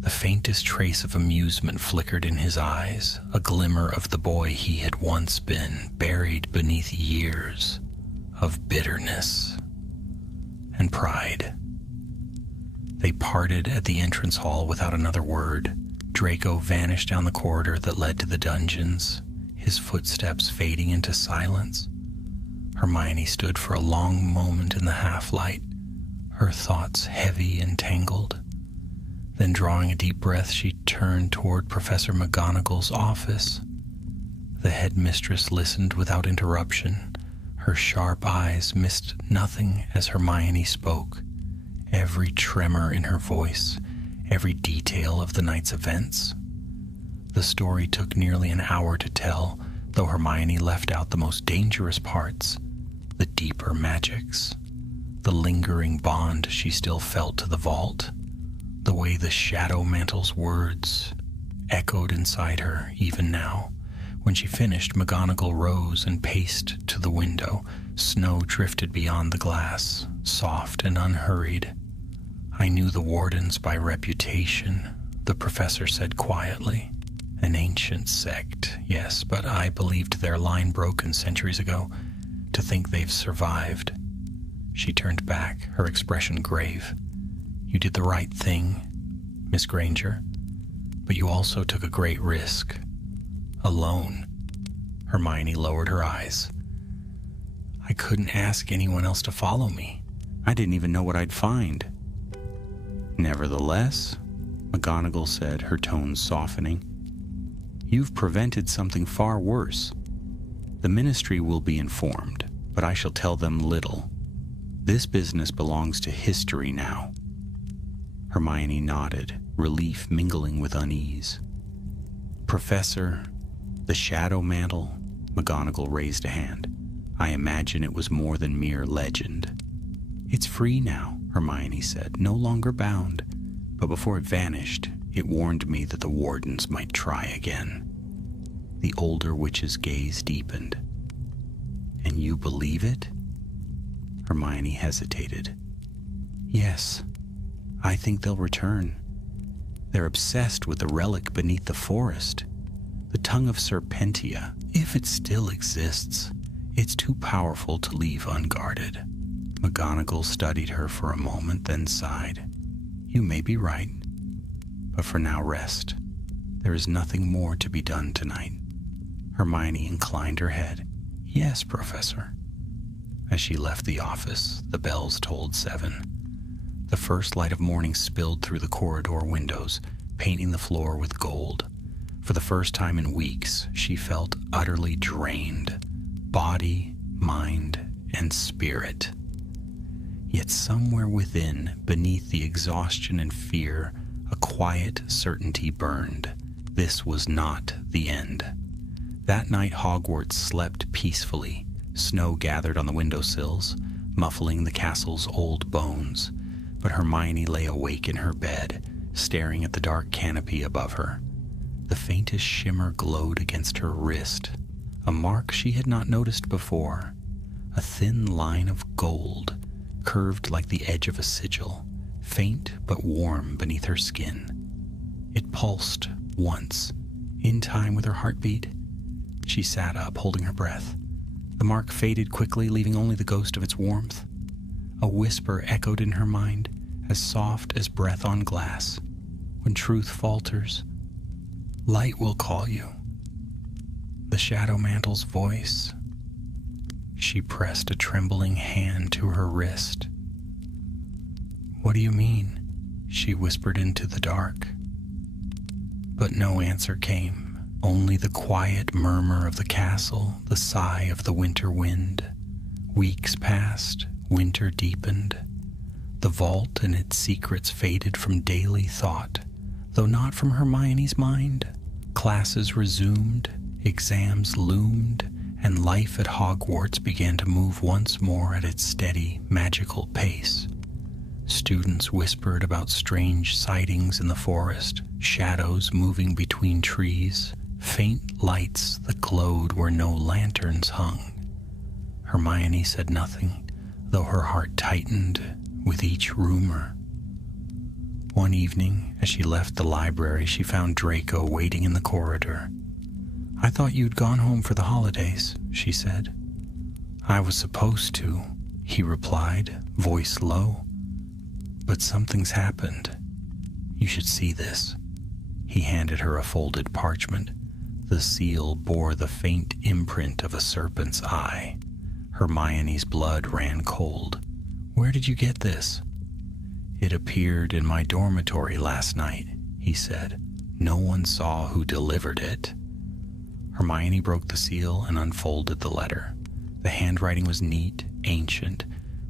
The faintest trace of amusement flickered in his eyes, a glimmer of the boy he had once been, buried beneath years of bitterness and pride. They parted at the entrance hall without another word. Draco vanished down the corridor that led to the dungeons, his footsteps fading into silence. Hermione stood for a long moment in the half-light, her thoughts heavy and tangled. Then, drawing a deep breath, she turned toward Professor McGonagall's office. The headmistress listened without interruption. Her sharp eyes missed nothing as Hermione spoke. Every tremor in her voice, every detail of the night's events. The story took nearly an hour to tell, though Hermione left out the most dangerous parts, the deeper magics, the lingering bond she still felt to the vault, the way the shadow mantle's words echoed inside her even now. When she finished, McGonagall rose and paced to the window. Snow drifted beyond the glass, soft and unhurried. "I knew the wardens by reputation," the professor said quietly. "An ancient sect, yes, but I believed their line broken centuries ago. To think they've survived." She turned back, her expression grave. "You did the right thing, Miss Granger, but you also took a great risk. Alone." Hermione lowered her eyes. I couldn't ask anyone else to follow me. I didn't even know what I'd find. Nevertheless, McGonagall said, her tone softening, you've prevented something far worse. The Ministry will be informed, but I shall tell them little. This business belongs to history now. Hermione nodded, relief mingling with unease. Professor, the Shadow Mantle, McGonagall raised a hand. I imagine it was more than mere legend. It's free now, Hermione said, no longer bound. But before it vanished, it warned me that the wardens might try again. The older witch's gaze deepened. And you believe it? Hermione hesitated. Yes, I think they'll return. They're obsessed with the relic beneath the forest. The tongue of Serpentia, if it still exists, it's too powerful to leave unguarded. McGonagall studied her for a moment, then sighed. You may be right, but for now rest. There is nothing more to be done tonight. Hermione inclined her head. Yes, Professor. As she left the office, the bells tolled 7. The first light of morning spilled through the corridor windows, painting the floor with gold. For the first time in weeks, she felt utterly drained, body, mind, and spirit. Yet somewhere within, beneath the exhaustion and fear, a quiet certainty burned. This was not the end. That night Hogwarts slept peacefully. Snow gathered on the windowsills, muffling the castle's old bones. But Hermione lay awake in her bed, staring at the dark canopy above her. The faintest shimmer glowed against her wrist, a mark she had not noticed before. A thin line of gold, curved like the edge of a sigil, faint but warm beneath her skin. It pulsed once, in time with her heartbeat. She sat up, holding her breath. The mark faded quickly, leaving only the ghost of its warmth. A whisper echoed in her mind, as soft as breath on glass. When truth falters, light will call you. The Shadow Mantle's voice. She pressed a trembling hand to her wrist. What do you mean? She whispered into the dark. But no answer came. Only the quiet murmur of the castle, the sigh of the winter wind. Weeks passed, winter deepened. The vault and its secrets faded from daily thought, though not from Hermione's mind. Classes resumed, exams loomed, and life at Hogwarts began to move once more at its steady, magical pace. Students whispered about strange sightings in the forest, shadows moving between trees, faint lights that glowed where no lanterns hung. Hermione said nothing, though her heart tightened with each rumor. One evening, as she left the library, she found Draco waiting in the corridor. I thought you'd gone home for the holidays, she said. I was supposed to, he replied, voice low. But something's happened. You should see this. He handed her a folded parchment. The seal bore the faint imprint of a serpent's eye. Hermione's blood ran cold. Where did you get this? It appeared in my dormitory last night, he said. No one saw who delivered it. Hermione broke the seal and unfolded the letter. The handwriting was neat, ancient,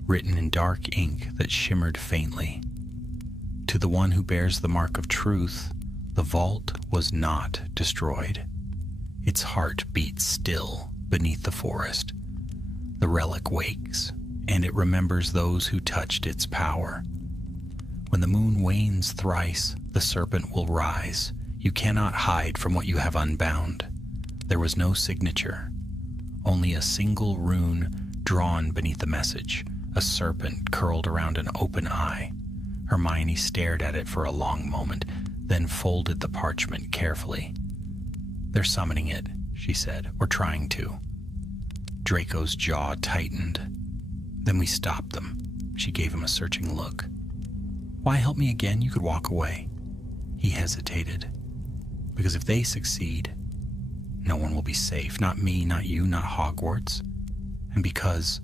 written in dark ink that shimmered faintly. To the one who bears the mark of truth, the vault was not destroyed. Its heart beats still beneath the forest. The relic wakes, and it remembers those who touched its power. When the moon wanes thrice, the serpent will rise. You cannot hide from what you have unbound. There was no signature, only a single rune drawn beneath the message, a serpent curled around an open eye. Hermione stared at it for a long moment, then folded the parchment carefully. They're summoning it, she said, or trying to. Draco's jaw tightened. Then we stopped them. She gave him a searching look. Why help me again? You could walk away. He hesitated. Because if they succeed, no one will be safe. Not me, not you, not Hogwarts. And because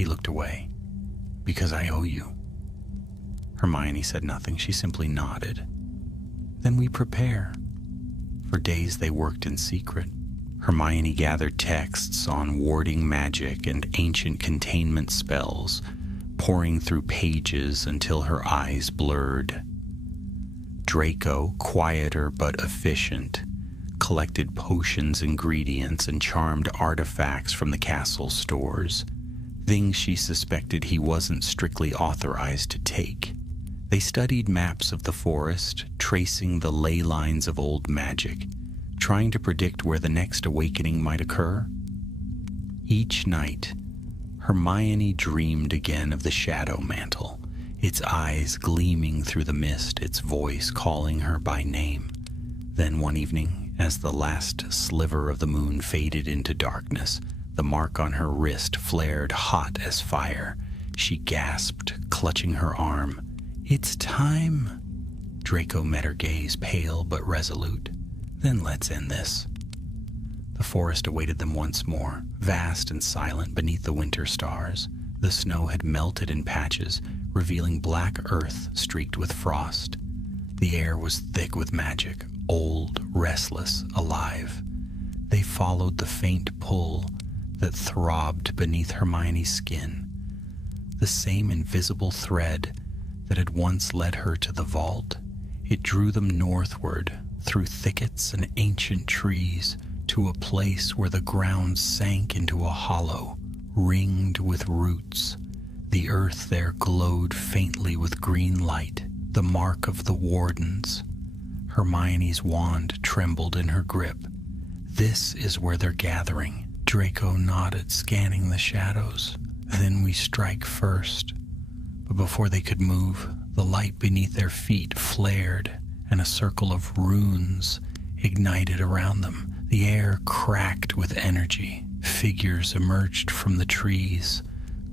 He looked away. "Because I owe you." Hermione said nothing. She simply nodded. "Then we prepare." For days they worked in secret. Hermione gathered texts on warding magic and ancient containment spells, pouring through pages until her eyes blurred. Draco, quieter but efficient, collected potions, ingredients, and charmed artifacts from the castle stores, things she suspected he wasn't strictly authorized to take. They studied maps of the forest, tracing the ley lines of old magic, trying to predict where the next awakening might occur. Each night, Hermione dreamed again of the shadow mantle, its eyes gleaming through the mist, its voice calling her by name. Then one evening, as the last sliver of the moon faded into darkness, the mark on her wrist flared hot as fire. She gasped, clutching her arm. "It's time." Draco met her gaze, pale but resolute. "Then let's end this." The forest awaited them once more, vast and silent beneath the winter stars. The snow had melted in patches, revealing black earth streaked with frost. The air was thick with magic, old, restless, alive. They followed the faint pull that throbbed beneath Hermione's skin, the same invisible thread that had once led her to the vault. It drew them northward, through thickets and ancient trees, to a place where the ground sank into a hollow, ringed with roots. The earth there glowed faintly with green light, the mark of the wardens. Hermione's wand trembled in her grip. "This is where they're gathering." Draco nodded, scanning the shadows. "Then we strike first." But before they could move, the light beneath their feet flared, and a circle of runes ignited around them. The air cracked with energy. Figures emerged from the trees,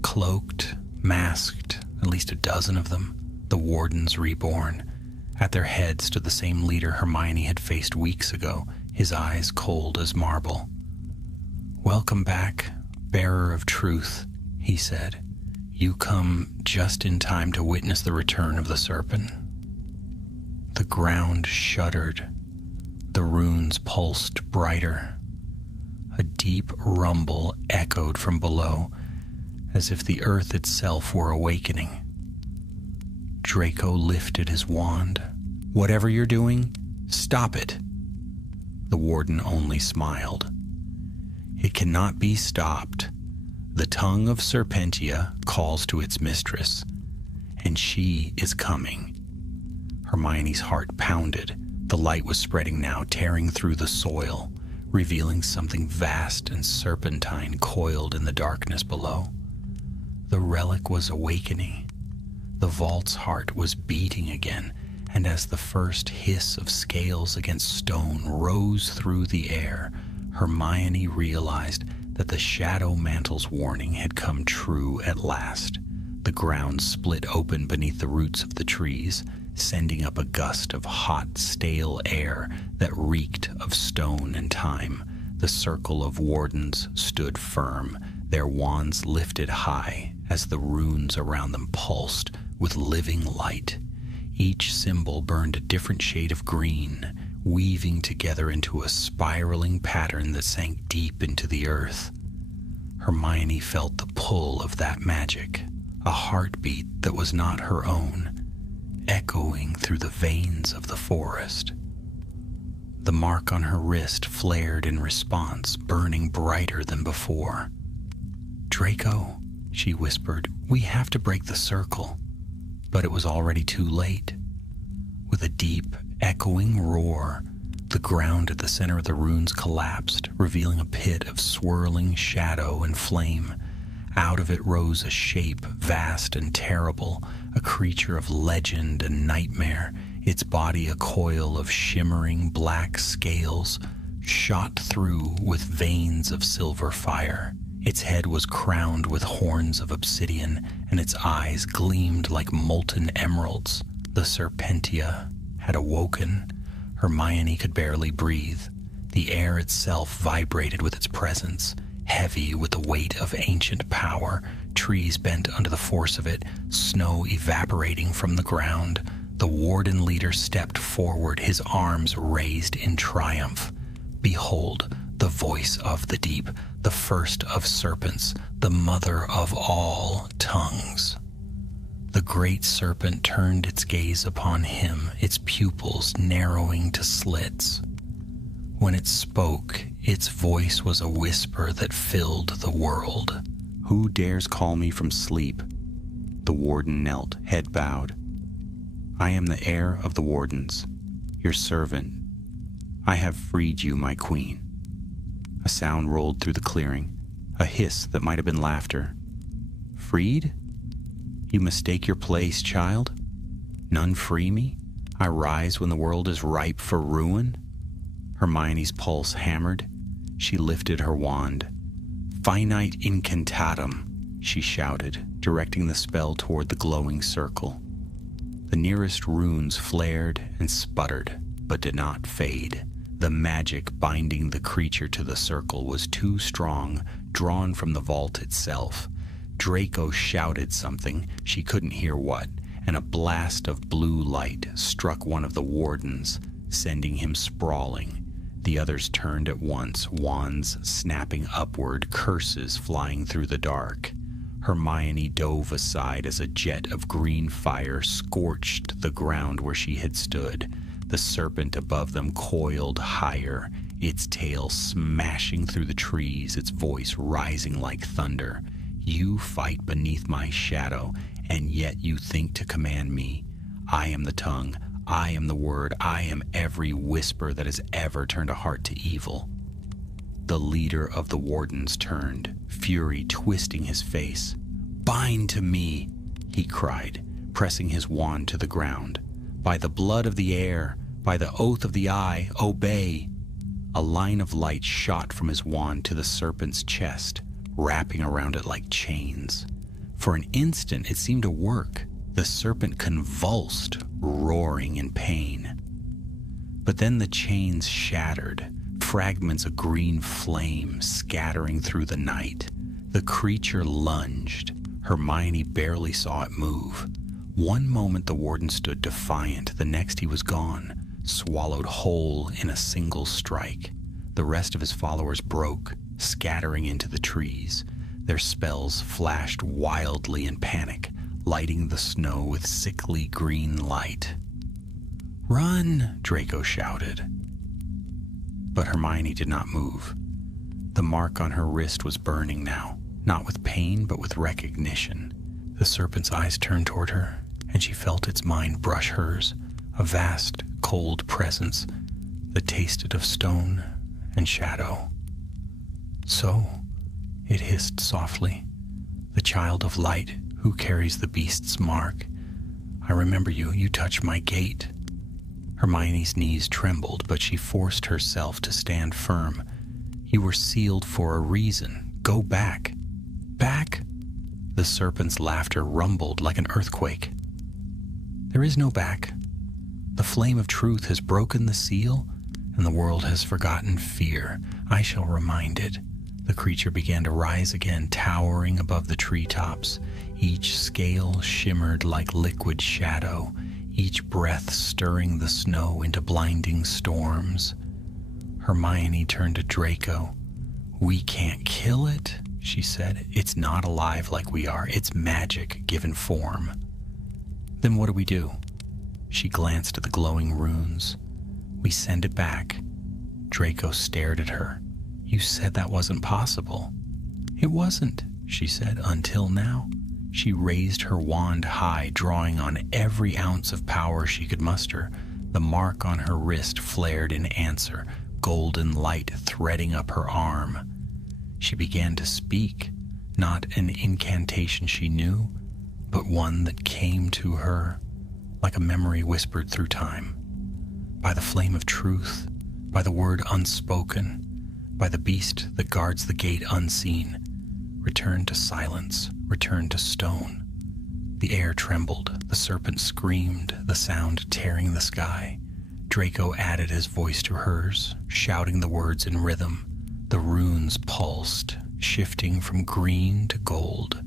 cloaked, masked, at least a dozen of them, the wardens reborn. At their head stood the same leader Hermione had faced weeks ago, his eyes cold as marble. "Welcome back, bearer of truth," he said. "You come just in time to witness the return of the serpent." The ground shuddered. The runes pulsed brighter. A deep rumble echoed from below, as if the earth itself were awakening. Draco lifted his wand. "Whatever you're doing, stop it." The warden only smiled. "It cannot be stopped. The tongue of Serpentia calls to its mistress, and she is coming." Hermione's heart pounded. The light was spreading now, tearing through the soil, revealing something vast and serpentine coiled in the darkness below. The relic was awakening. The vault's heart was beating again, and as the first hiss of scales against stone rose through the air, Hermione realized that the shadow mantle's warning had come true at last. The ground split open beneath the roots of the trees, sending up a gust of hot, stale air that reeked of stone and time. The circle of wardens stood firm, their wands lifted high as the runes around them pulsed with living light. Each symbol burned a different shade of green, weaving together into a spiraling pattern that sank deep into the earth. Hermione felt the pull of that magic, a heartbeat that was not her own, echoing through the veins of the forest. The mark on her wrist flared in response, burning brighter than before. "Draco," she whispered, "we have to break the circle." But it was already too late. With a deep, echoing roar, the ground at the center of the runes collapsed, revealing a pit of swirling shadow and flame. Out of it rose a shape vast and terrible, a creature of legend and nightmare, its body a coil of shimmering black scales, shot through with veins of silver fire. Its head was crowned with horns of obsidian, and its eyes gleamed like molten emeralds. The Serpentia had awoken. Hermione could barely breathe. The air itself vibrated with its presence. heavy with the weight of ancient power, trees bent under the force of it, snow evaporating from the ground. The warden leader stepped forward, his arms raised in triumph. Behold, the voice of the deep, the first of serpents, the mother of all tongues. The great serpent turned its gaze upon him, its pupils narrowing to slits. When it spoke, its voice was a whisper that filled the world. Who dares call me from sleep? The warden knelt, head bowed. I am the heir of the wardens, your servant. I have freed you, my queen. A sound rolled through the clearing, a hiss that might have been laughter. Freed? You mistake your place, child? None free me? I rise when the world is ripe for ruin? Hermione's pulse hammered. She lifted her wand. Finite incantatum, she shouted, directing the spell toward the glowing circle. The nearest runes flared and sputtered, but did not fade. The magic binding the creature to the circle was too strong, drawn from the vault itself. Draco shouted something, she couldn't hear what, and a blast of blue light struck one of the wardens, sending him sprawling. The others turned at once, wands snapping upward, curses flying through the dark. Hermione dove aside as a jet of green fire scorched the ground where she had stood. The serpent above them coiled higher, its tail smashing through the trees, its voice rising like thunder. You fight beneath my shadow, and yet you think to command me. I am the tongue, I am the word, I am every whisper that has ever turned a heart to evil. The leader of the wardens turned, fury twisting his face. Bind to me, he cried, pressing his wand to the ground. By the blood of the air, by the oath of the eye, obey. A line of light shot from his wand to the serpent's chest, wrapping around it like chains. For an instant, it seemed to work. The serpent convulsed, roaring in pain. But then the chains shattered, fragments of green flame scattering through the night. The creature lunged. Hermione barely saw it move. One moment the warden stood defiant, the next he was gone, swallowed whole in a single strike. The rest of his followers broke, scattering into the trees. Their spells flashed wildly in panic, lighting the snow with sickly green light. Run, Draco shouted. But Hermione did not move. The mark on her wrist was burning now, not with pain, but with recognition. The serpent's eyes turned toward her, and she felt its mind brush hers, a vast, cold presence that tasted of stone and shadow. So, it hissed softly, the child of light who carries the beast's mark. I remember you, you touched my gate. Hermione's knees trembled, but she forced herself to stand firm. You were sealed for a reason. Go back. Back? The serpent's laughter rumbled like an earthquake. There is no back. The flame of truth has broken the seal, and the world has forgotten fear. I shall remind it. The creature began to rise again, towering above the treetops. Each scale shimmered like liquid shadow, each breath stirring the snow into blinding storms. Hermione turned to Draco. We can't kill it, she said. It's not alive like we are. It's magic given form. Then what do we do? She glanced at the glowing runes. We send it back. Draco stared at her. You said that wasn't possible. It wasn't, she said, until now. She raised her wand high, drawing on every ounce of power she could muster. The mark on her wrist flared in answer, golden light threading up her arm. She began to speak, not an incantation she knew, but one that came to her like a memory whispered through time. By the flame of truth, by the word unspoken, by the beast that guards the gate unseen, return to silence, return to stone. The air trembled, the serpent screamed, the sound tearing the sky. Draco added his voice to hers, shouting the words in rhythm. The runes pulsed, shifting from green to gold.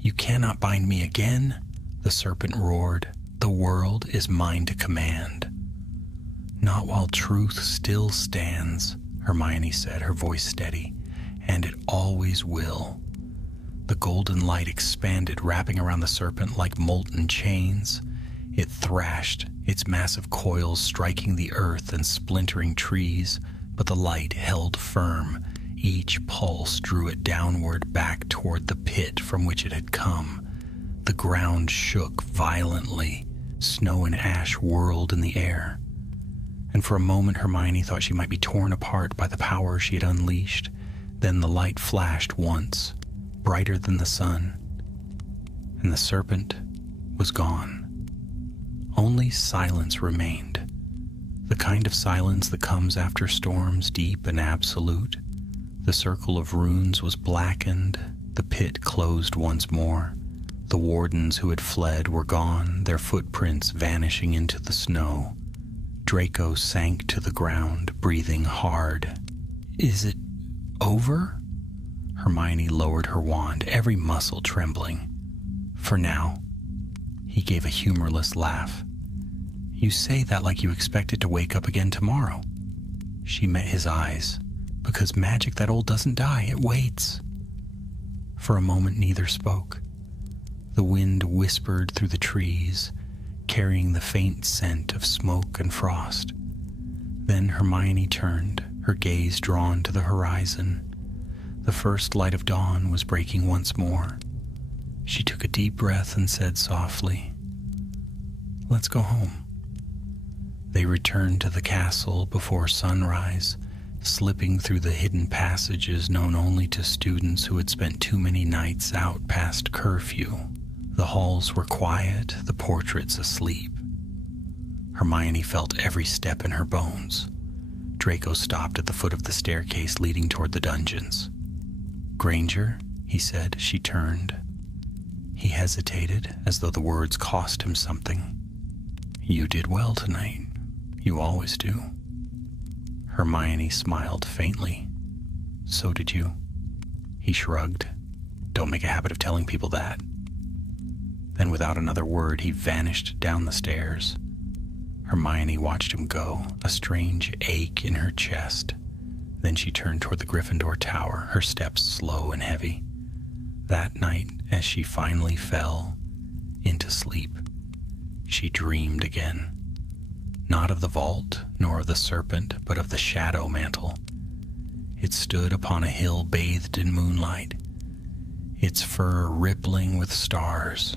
"You cannot bind me again," the serpent roared. "The world is mine to command." "Not while truth still stands," Hermione said, her voice steady, "and it always will." The golden light expanded, wrapping around the serpent like molten chains. It thrashed, its massive coils striking the earth and splintering trees, but the light held firm. Each pulse drew it downward back toward the pit from which it had come. The ground shook violently. Snow and ash whirled in the air. And for a moment Hermione thought she might be torn apart by the power she had unleashed. Then the light flashed once, brighter than the sun, and the serpent was gone. Only silence remained, the kind of silence that comes after storms, deep and absolute. The circle of runes was blackened, the pit closed once more. The wardens who had fled were gone, their footprints vanishing into the snow. Draco sank to the ground, breathing hard. "Is it over?" Hermione lowered her wand, every muscle trembling. "For now." He gave a humorless laugh. "You say that like you expected to wake up again tomorrow." She met his eyes. "Because magic that old doesn't die, it waits." For a moment neither spoke. The wind whispered through the trees, carrying the faint scent of smoke and frost. Then Hermione turned, her gaze drawn to the horizon. The first light of dawn was breaking once more. She took a deep breath and said softly, "Let's go home." They returned to the castle before sunrise, slipping through the hidden passages known only to students who had spent too many nights out past curfew. The halls were quiet, the portraits asleep. Hermione felt every step in her bones. Draco stopped at the foot of the staircase leading toward the dungeons. "Granger," he said. She turned. He hesitated, as though the words cost him something. "You did well tonight. You always do." Hermione smiled faintly. "So did you." He shrugged. "Don't make a habit of telling people that." Then without another word, he vanished down the stairs. Hermione watched him go, a strange ache in her chest. Then she turned toward the Gryffindor Tower, her steps slow and heavy. That night, as she finally fell into sleep, she dreamed again. Not of the vault, nor of the serpent, but of the shadow mantle. It stood upon a hill bathed in moonlight, its fur rippling with stars.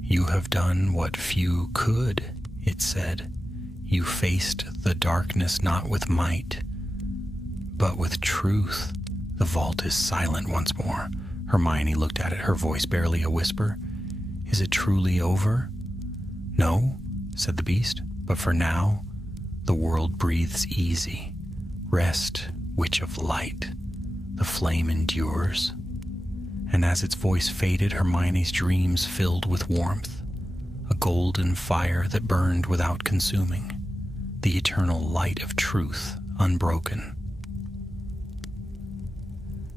"You have done what few could," it said. "You faced the darkness not with might, but with truth." The vault is silent once more. Hermione looked at it, her voice barely a whisper. "Is it truly over?" "No," said the beast, "but for now, the world breathes easy. Rest, witch of light. The flame endures." And as its voice faded, Hermione's dreams filled with warmth, a golden fire that burned without consuming, the eternal light of truth, unbroken.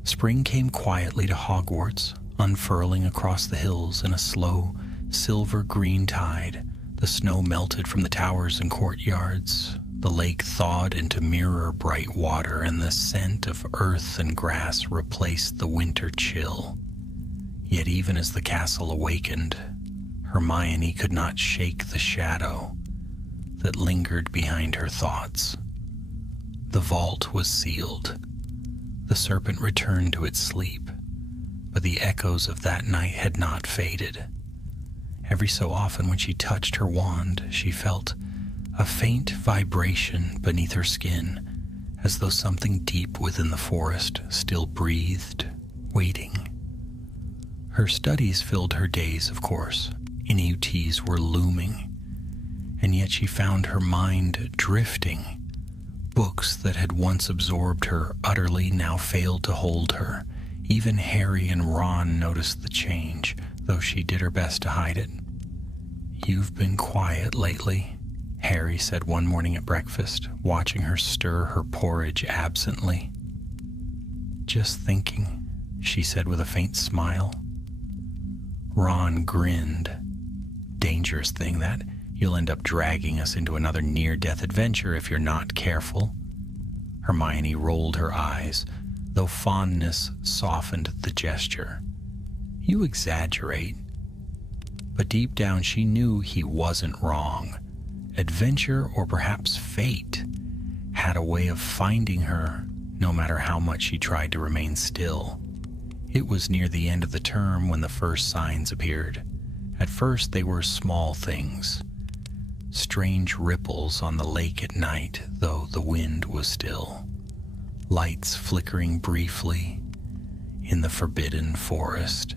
Spring came quietly to Hogwarts, unfurling across the hills in a slow, silver-green tide. The snow melted from the towers and courtyards. The lake thawed into mirror-bright water, and the scent of earth and grass replaced the winter chill. Yet even as the castle awakened, Hermione could not shake the shadow that lingered behind her thoughts. The vault was sealed. The serpent returned to its sleep, but the echoes of that night had not faded. Every so often when she touched her wand, she felt a faint vibration beneath her skin, as though something deep within the forest still breathed, waiting. Her studies filled her days, of course. NUTs were looming, and yet she found her mind drifting. Books that had once absorbed her utterly now failed to hold her. Even Harry and Ron noticed the change, though she did her best to hide it. "You've been quiet lately," Harry said one morning at breakfast, watching her stir her porridge absently. Just thinking, she said with a faint smile. Ron grinned. Dangerous thing that. You'll end up dragging us into another near-death adventure if you're not careful. Hermione rolled her eyes, though fondness softened the gesture. You exaggerate. But deep down she knew he wasn't wrong. Adventure, or perhaps fate, had a way of finding her no matter how much she tried to remain still. It was near the end of the term when the first signs appeared. At first they were small things. Strange ripples on the lake at night, though the wind was still. Lights flickering briefly in the forbidden forest.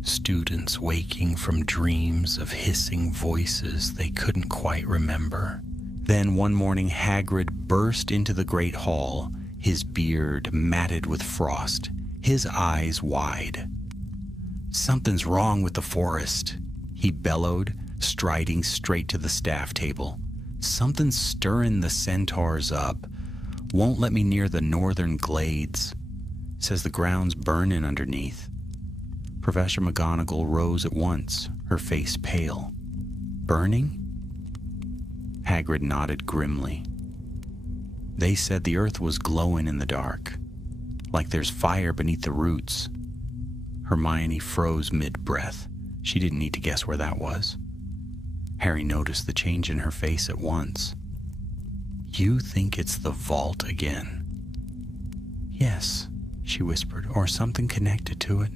Students waking from dreams of hissing voices they couldn't quite remember. Then one morning Hagrid burst into the great hall, his beard matted with frost, his eyes wide. "Something's wrong with the forest," he bellowed, striding straight to the staff table. "Something's stirring the centaurs up. Won't let me near the northern glades. Says the ground's burning underneath." Professor McGonagall rose at once, her face pale. "Burning?" Hagrid nodded grimly. "They said the earth was glowing in the dark, like there's fire beneath the roots." Hermione froze mid-breath. She didn't need to guess where that was. Harry noticed the change in her face at once. "You think it's the vault again?" "Yes," she whispered, "or something connected to it."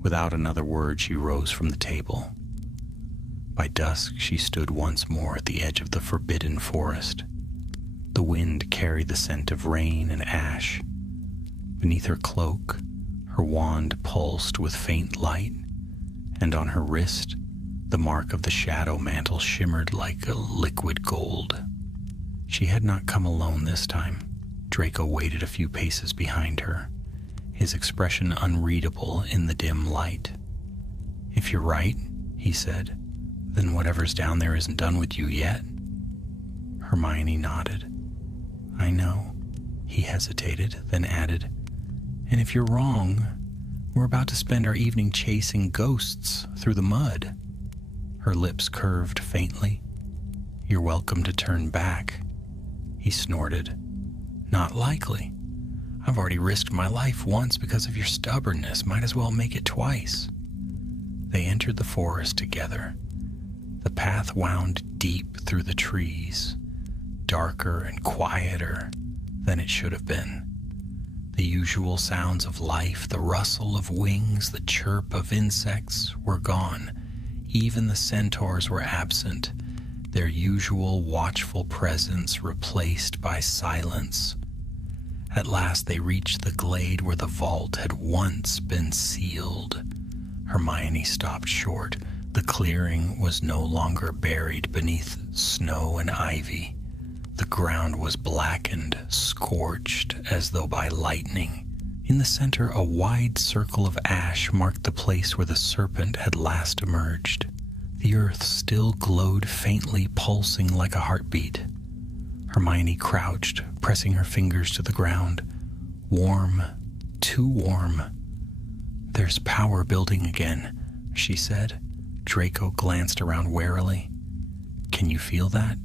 Without another word, she rose from the table. By dusk, she stood once more at the edge of the forbidden forest. The wind carried the scent of rain and ash. Beneath her cloak, her wand pulsed with faint light, and on her wrist, the mark of the shadow mantle shimmered like a liquid gold. She had not come alone this time. Draco waited a few paces behind her, his expression unreadable in the dim light. "If you're right," he said, "then whatever's down there isn't done with you yet." Hermione nodded. "I know," he hesitated, then added, "and if you're wrong, we're about to spend our evening chasing ghosts through the mud." Her lips curved faintly. "You're welcome to turn back." He snorted. "Not likely. I've already risked my life once because of your stubbornness. Might as well make it twice." They entered the forest together. The path wound deep through the trees, darker and quieter than it should have been. The usual sounds of life, the rustle of wings, the chirp of insects, were gone. Even the centaurs were absent, their usual watchful presence replaced by silence. At last they reached the glade where the vault had once been sealed. Hermione stopped short. The clearing was no longer buried beneath snow and ivy. The ground was blackened, scorched as though by lightning. In the center, a wide circle of ash marked the place where the serpent had last emerged. The earth still glowed faintly, pulsing like a heartbeat. Hermione crouched, pressing her fingers to the ground. Warm, too warm. "There's power building again," she said. Draco glanced around warily. "Can you feel that?"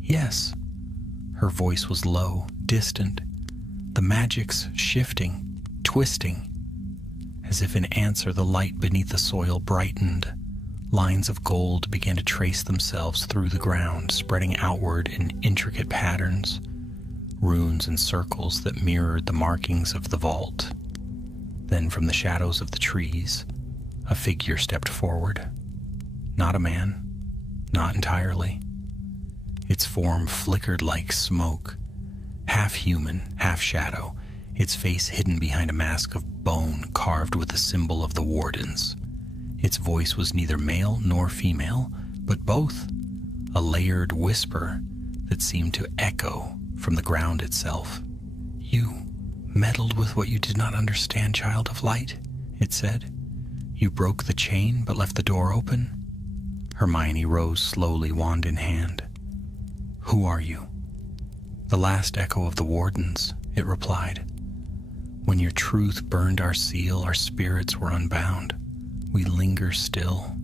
"Yes." Her voice was low, distant. "The magic's shifting, twisting." As if in answer, the light beneath the soil brightened. Lines of gold began to trace themselves through the ground, spreading outward in intricate patterns, runes and circles that mirrored the markings of the vault. Then from the shadows of the trees, a figure stepped forward. Not a man, not entirely. Its form flickered like smoke, half human, half shadow, its face hidden behind a mask of bone carved with the symbol of the Wardens. Its voice was neither male nor female, but both, a layered whisper that seemed to echo from the ground itself. "You meddled with what you did not understand, child of light," it said. "You broke the chain but left the door open." Hermione rose slowly, wand in hand. "Who are you?" "The last echo of the Wardens," it replied. When your truth burned our seal, our spirits were unbound. We linger still,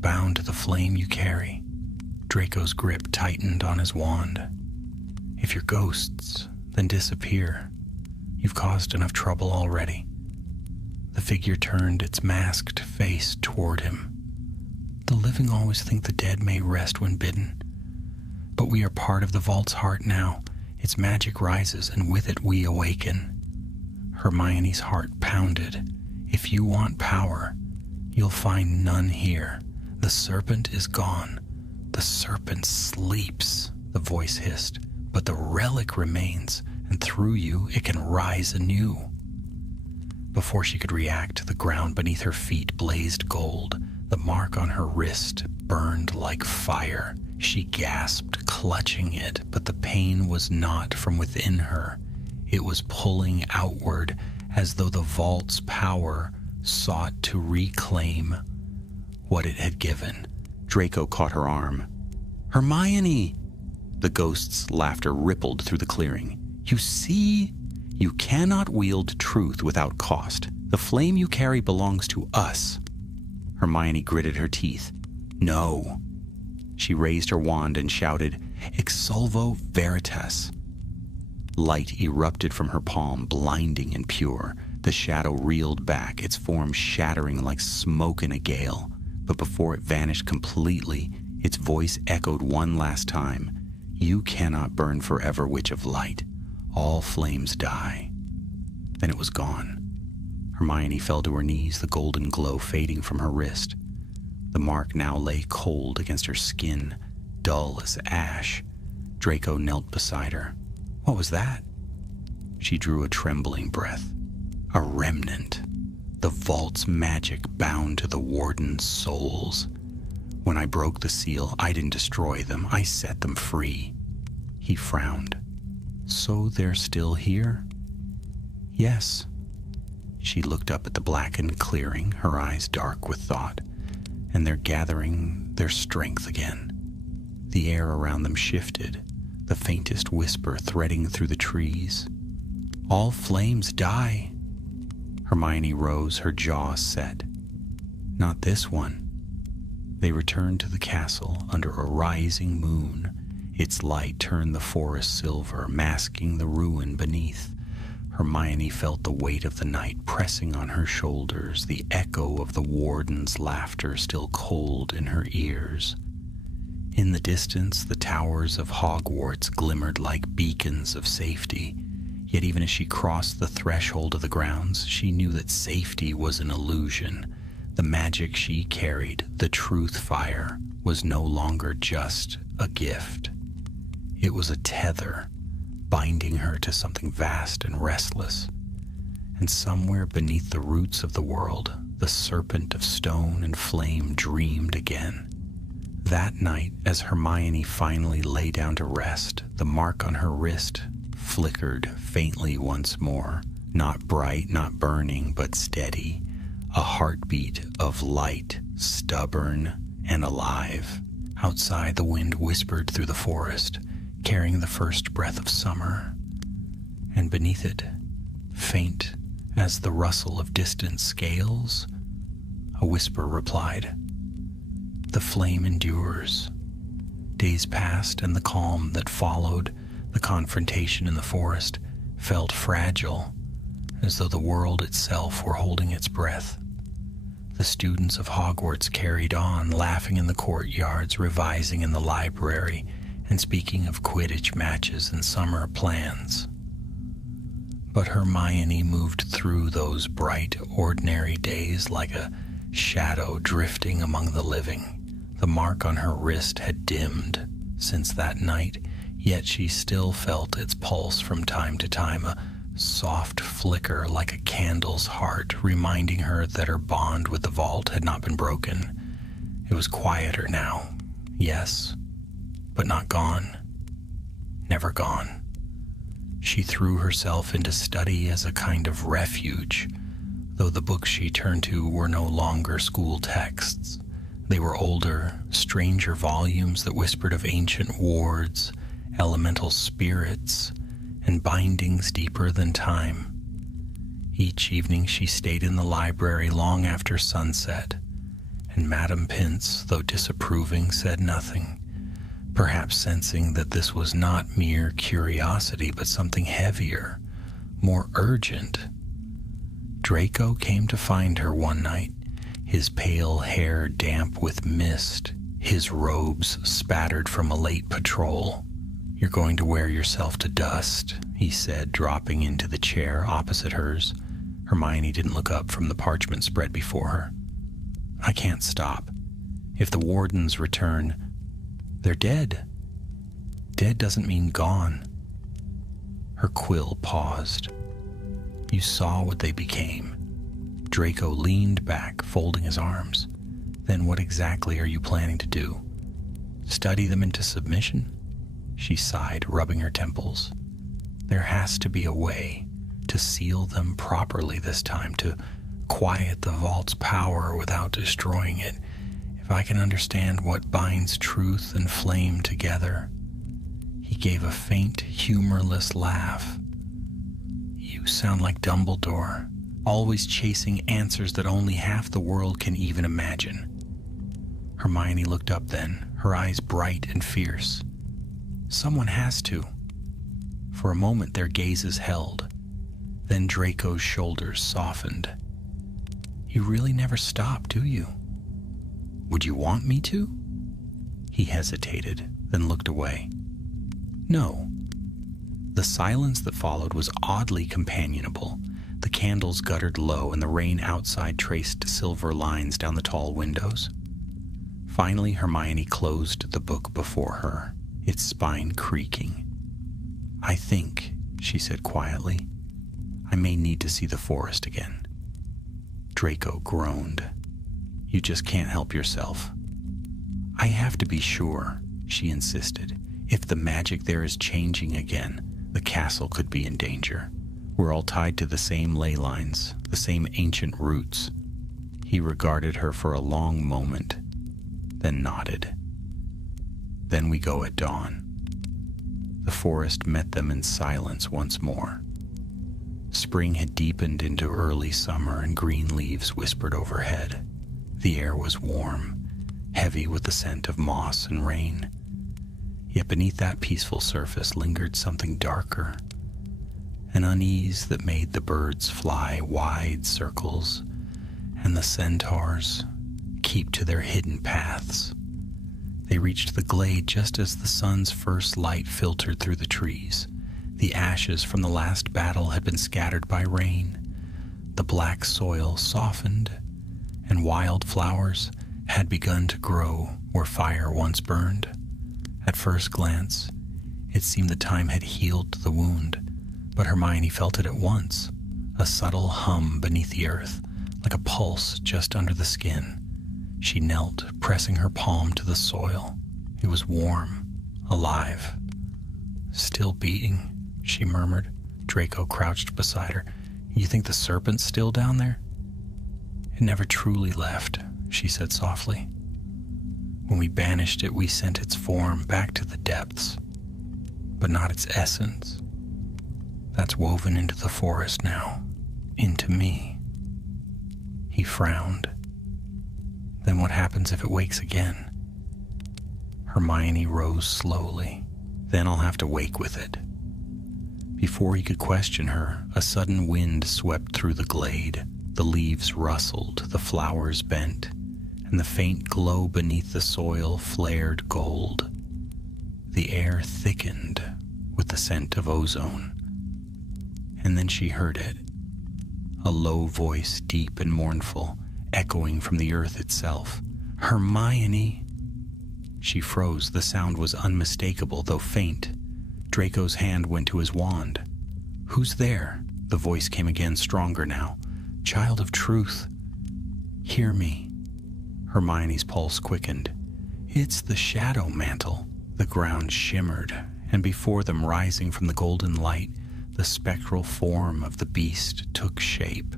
bound to the flame you carry. Draco's grip tightened on his wand. If you're ghosts, then disappear. You've caused enough trouble already. The figure turned its masked face toward him. The living always think the dead may rest when bidden. But we are part of the vault's heart now. Its magic rises, and with it we awaken. Hermione's heart pounded. If you want power, you'll find none here. The serpent is gone. The serpent sleeps, the voice hissed. But the relic remains, and through you it can rise anew. Before she could react, the ground beneath her feet blazed gold. The mark on her wrist burned like fire. She gasped, clutching it, but the pain was not from within her. It was pulling outward, as though the vault's power sought to reclaim what it had given. Draco caught her arm. "Hermione!" The ghost's laughter rippled through the clearing. "You see? You cannot wield truth without cost. The flame you carry belongs to us." Hermione gritted her teeth. "No." She raised her wand and shouted, "Exsolvo Veritas." Light erupted from her palm, blinding and pure. The shadow reeled back, its form shattering like smoke in a gale. But before it vanished completely, its voice echoed one last time. "You cannot burn forever, Witch of Light. All flames die." Then it was gone. Hermione fell to her knees, the golden glow fading from her wrist. The mark now lay cold against her skin, dull as ash. Draco knelt beside her. "What was that?" She drew a trembling breath. "A remnant. The vault's magic bound to the warden's souls. When I broke the seal, I didn't destroy them. I set them free." He frowned. "So they're still here?" "Yes." She looked up at the blackened clearing, her eyes dark with thought. "And they're gathering their strength again." The air around them shifted, the faintest whisper threading through the trees. "All flames die." Hermione rose, her jaw set. "Not this one." They returned to the castle under a rising moon. Its light turned the forest silver, masking the ruin beneath. Hermione felt the weight of the night pressing on her shoulders, the echo of the warden's laughter still cold in her ears. In the distance, the towers of Hogwarts glimmered like beacons of safety. Yet even as she crossed the threshold of the grounds, she knew that safety was an illusion. The magic she carried, the truth fire, was no longer just a gift. It was a tether, binding her to something vast and restless. And somewhere beneath the roots of the world, the serpent of stone and flame dreamed again. That night, as Hermione finally lay down to rest, the mark on her wrist flickered faintly once more, not bright, not burning, but steady, a heartbeat of light, stubborn and alive. Outside, the wind whispered through the forest, carrying the first breath of summer, and beneath it, faint as the rustle of distant scales, a whisper replied, "The flame endures." Days passed, and the calm that followed the confrontation in the forest felt fragile, as though the world itself were holding its breath. The students of Hogwarts carried on, laughing in the courtyards, revising in the library, and speaking of Quidditch matches and summer plans. But Hermione moved through those bright, ordinary days like a shadow drifting among the living. The mark on her wrist had dimmed since that night, yet she still felt its pulse from time to time, a soft flicker like a candle's heart, reminding her that her bond with the vault had not been broken. It was quieter now, yes, but not gone. Never gone. She threw herself into study as a kind of refuge, though the books she turned to were no longer school texts. They were older, stranger volumes that whispered of ancient wards, elemental spirits, and bindings deeper than time. Each evening she stayed in the library long after sunset, and Madame Pince, though disapproving, said nothing, perhaps sensing that this was not mere curiosity but something heavier, more urgent. Draco came to find her one night, his pale hair damp with mist, his robes spattered from a late patrol. "You're going to wear yourself to dust," he said, dropping into the chair opposite hers. Hermione didn't look up from the parchment spread before her. "I can't stop. If the wardens return, they're dead. Dead doesn't mean gone." Her quill paused. "You saw what they became." Draco leaned back, folding his arms. "Then what exactly are you planning to do? Study them into submission?" She sighed, rubbing her temples. "There has to be a way to seal them properly this time, to quiet the vault's power without destroying it. If I can understand what binds truth and flame together." He gave a faint, humorless laugh. "You sound like Dumbledore, always chasing answers that only half the world can even imagine." Hermione looked up then, her eyes bright and fierce. "Someone has to." For a moment their gazes held. Then Draco's shoulders softened. "You really never stop, do you? Would you want me to?" He hesitated, then looked away. "No." The silence that followed was oddly companionable. The candles guttered low, and the rain outside traced silver lines down the tall windows. Finally, Hermione closed the book before her, its spine creaking. "I think," she said quietly, "I may need to see the forest again." Draco groaned. "You just can't help yourself." "I have to be sure," she insisted. "If the magic there is changing again, the castle could be in danger. We're all tied to the same ley lines, the same ancient roots." He regarded her for a long moment, then nodded. "Then we go at dawn." The forest met them in silence once more. Spring had deepened into early summer, and green leaves whispered overhead. The air was warm, heavy with the scent of moss and rain. Yet beneath that peaceful surface lingered something darker, an unease that made the birds fly wide circles and the centaurs keep to their hidden paths. They reached the glade just as the sun's first light filtered through the trees. The ashes from the last battle had been scattered by rain. The black soil softened, and wild flowers had begun to grow where fire once burned. At first glance, it seemed the time had healed the wound, but Hermione felt it at once, a subtle hum beneath the earth, like a pulse just under the skin. She knelt, pressing her palm to the soil. It was warm, alive. "Still beating," she murmured. Draco crouched beside her. "You think the serpent's still down there?" "It never truly left," she said softly. "When we banished it, we sent its form back to the depths, but not its essence. That's woven into the forest now, into me." He frowned. "Then what happens if it wakes again?" Hermione rose slowly. "Then I'll have to wake with it." Before he could question her, a sudden wind swept through the glade. The leaves rustled, the flowers bent, and the faint glow beneath the soil flared gold. The air thickened with the scent of ozone. And then she heard it. A low voice, deep and mournful, echoing from the earth itself. "Hermione!" She froze. The sound was unmistakable, though faint. Draco's hand went to his wand. "Who's there?" The voice came again, stronger now. "Child of truth, hear me." Hermione's pulse quickened. "It's the shadow mantle." The ground shimmered, and before them, rising from the golden light, the spectral form of the beast took shape.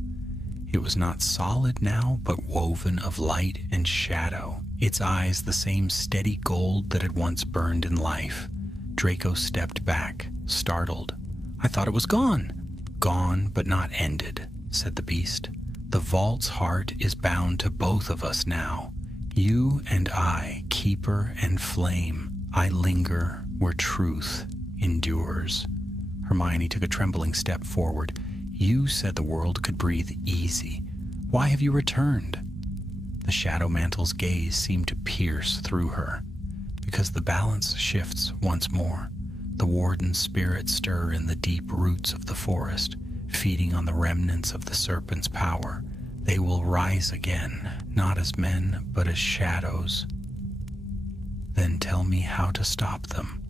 It was not solid now, but woven of light and shadow, its eyes the same steady gold that had once burned in life. Draco stepped back, startled. "I thought it was gone." "Gone, but not ended," said the beast. "The vault's heart is bound to both of us now. You and I, keeper and flame, I linger where truth endures." Hermione took a trembling step forward. "You said the world could breathe easy. Why have you returned?" The shadow mantle's gaze seemed to pierce through her. "Because the balance shifts once more. The warden's spirits stir in the deep roots of the forest, feeding on the remnants of the serpent's power. They will rise again, not as men, but as shadows." "Then tell me how to stop them."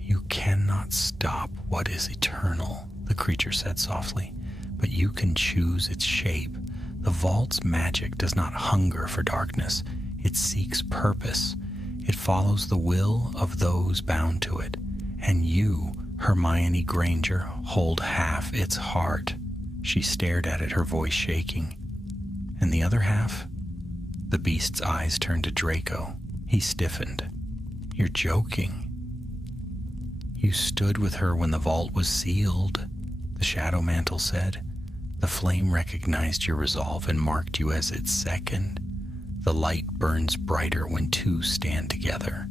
"You cannot stop what is eternal," the creature said softly, "but you can choose its shape. The vault's magic does not hunger for darkness. It seeks purpose. It follows the will of those bound to it. And you, Hermione Granger, hold half its heart." She stared at it, her voice shaking. "And the other half?" The beast's eyes turned to Draco. He stiffened. "You're joking." "You stood with her when the vault was sealed," the shadow mantle said. "The flame recognized your resolve and marked you as its second. The light burns brighter when two stand together."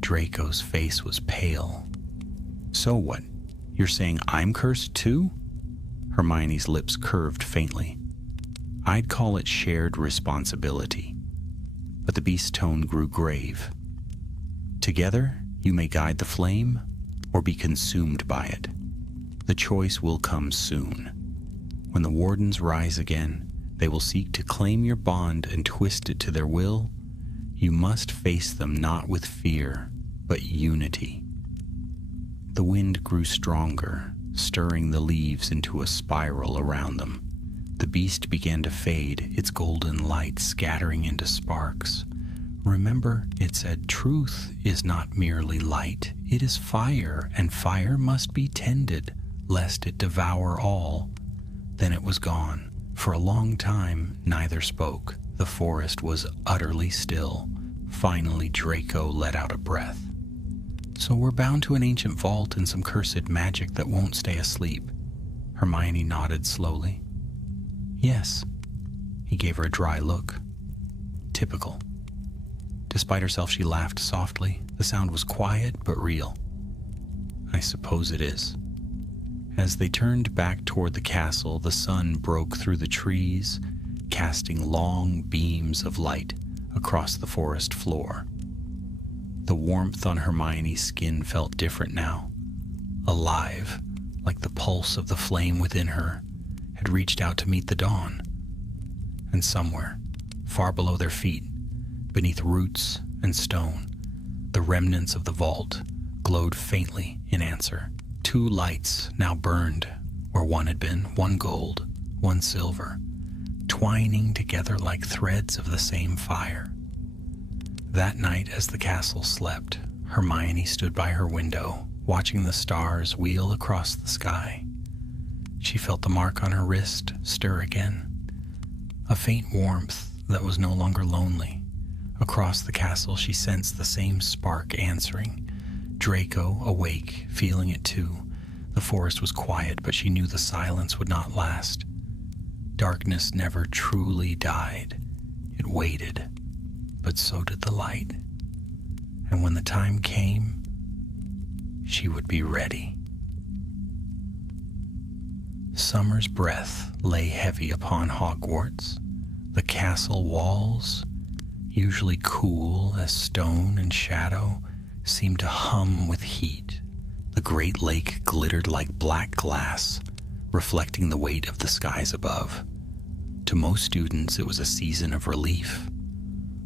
Draco's face was pale. "So what? You're saying I'm cursed too?" Hermione's lips curved faintly. "I'd call it shared responsibility." But the beast's tone grew grave. "Together, you may guide the flame or be consumed by it. The choice will come soon. When the wardens rise again, they will seek to claim your bond and twist it to their will. You must face them not with fear, but unity." The wind grew stronger, stirring the leaves into a spiral around them. The beast began to fade, its golden light scattering into sparks. "Remember," it said, "truth is not merely light. It is fire, and fire must be tended, lest it devour all." Then it was gone. For a long time, neither spoke. The forest was utterly still. Finally, Draco let out a breath. "So we're bound to an ancient vault and some cursed magic that won't stay asleep." Hermione nodded slowly. "Yes." He gave her a dry look. "Typical." Despite herself, she laughed softly. The sound was quiet but real. "I suppose it is." As they turned back toward the castle, the sun broke through the trees, casting long beams of light across the forest floor. The warmth on Hermione's skin felt different now, alive, like the pulse of the flame within her had reached out to meet the dawn. And somewhere, far below their feet, beneath roots and stone, the remnants of the vault glowed faintly in answer. Two lights now burned where one had been, one gold, one silver, twining together like threads of the same fire. That night, as the castle slept, Hermione stood by her window, watching the stars wheel across the sky. She felt the mark on her wrist stir again, a faint warmth that was no longer lonely. Across the castle, she sensed the same spark answering. Draco, awake, feeling it too. The forest was quiet, but she knew the silence would not last. Darkness never truly died. It waited, but so did the light. And when the time came, she would be ready. Summer's breath lay heavy upon Hogwarts. The castle walls, usually cool as stone and shadow, seemed to hum with heat. The great lake glittered like black glass, reflecting the weight of the skies above. To most students, it was a season of relief,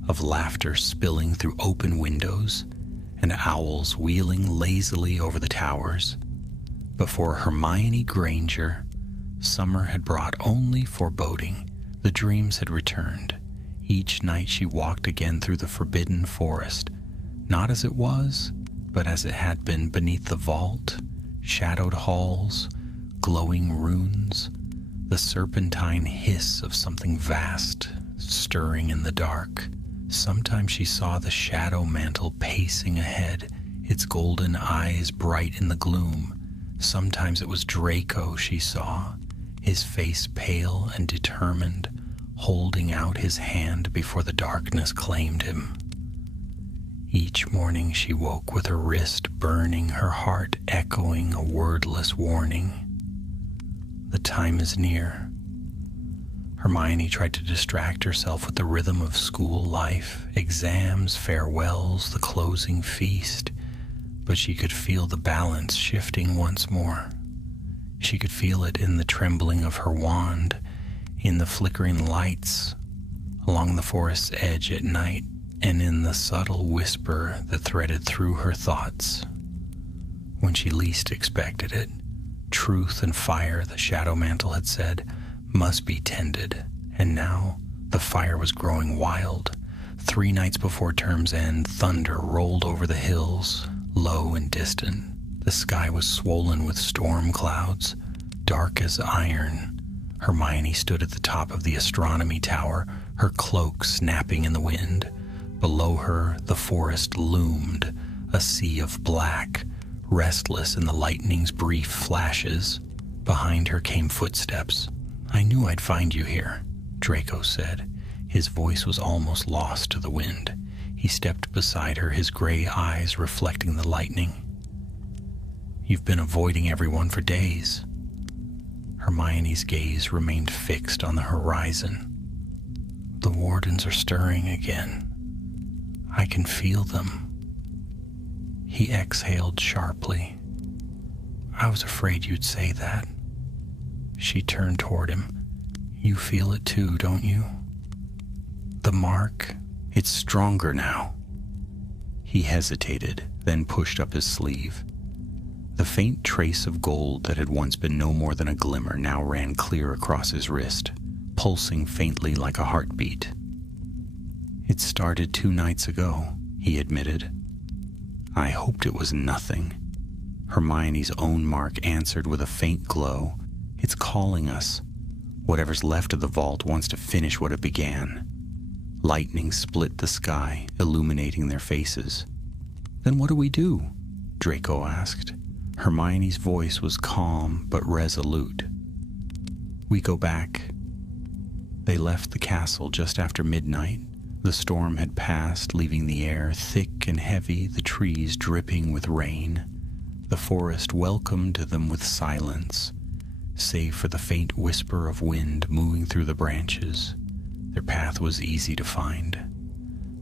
of laughter spilling through open windows and owls wheeling lazily over the towers. But for Hermione Granger, summer had brought only foreboding. The dreams had returned. Each night she walked again through the forbidden forest, not as it was, but as it had been beneath the vault, shadowed halls, glowing runes, the serpentine hiss of something vast stirring in the dark. Sometimes she saw the shadow mantle pacing ahead, its golden eyes bright in the gloom. Sometimes it was Draco she saw, his face pale and determined, holding out his hand before the darkness claimed him. Each morning she woke with her wrist burning, her heart echoing a wordless warning. The time is near. Hermione tried to distract herself with the rhythm of school life, exams, farewells, the closing feast, but she could feel the balance shifting once more. She could feel it in the trembling of her wand, in the flickering lights along the forest's edge at night, and in the subtle whisper that threaded through her thoughts. When she least expected it, truth and fire, the shadow mantle had said, must be tended, and now the fire was growing wild. 3 nights before term's end, thunder rolled over the hills, low and distant. The sky was swollen with storm clouds, dark as iron. Hermione stood at the top of the astronomy tower, her cloak snapping in the wind. Below her, the forest loomed, a sea of black, restless in the lightning's brief flashes. Behind her came footsteps. "I knew I'd find you here," Draco said. His voice was almost lost to the wind. He stepped beside her, his gray eyes reflecting the lightning. "You've been avoiding everyone for days." Hermione's gaze remained fixed on the horizon. "The wardens are stirring again. I can feel them." He exhaled sharply. "I was afraid you'd say that." She turned toward him. "You feel it too, don't you?" "The mark, it's stronger now." He hesitated, then pushed up his sleeve. The faint trace of gold that had once been no more than a glimmer now ran clear across his wrist, pulsing faintly like a heartbeat. "It started 2 nights ago," he admitted. "I hoped it was nothing." Hermione's own mark answered with a faint glow. "It's calling us. Whatever's left of the vault wants to finish what it began." Lightning split the sky, illuminating their faces. "Then what do we do?" Draco asked. Hermione's voice was calm but resolute. "We go back." They left the castle just after midnight. The storm had passed, leaving the air thick and heavy, the trees dripping with rain. The forest welcomed them with silence, save for the faint whisper of wind moving through the branches. Their path was easy to find.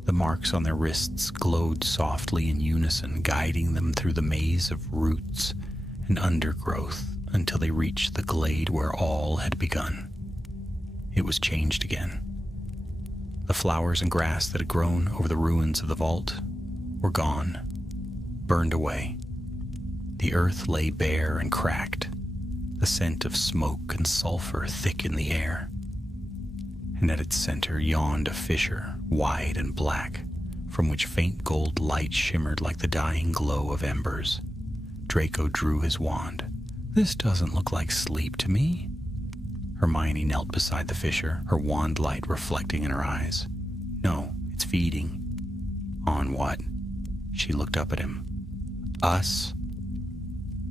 The marks on their wrists glowed softly in unison, guiding them through the maze of roots and undergrowth until they reached the glade where all had begun. It was changed again. The flowers and grass that had grown over the ruins of the vault were gone, burned away. The earth lay bare and cracked, the scent of smoke and sulfur thick in the air. And at its center yawned a fissure, wide and black, from which faint gold light shimmered like the dying glow of embers. Draco drew his wand. "This doesn't look like sleep to me." Hermione knelt beside the fissure, her wand light reflecting in her eyes. "No, it's feeding." "On what?" She looked up at him. "Us."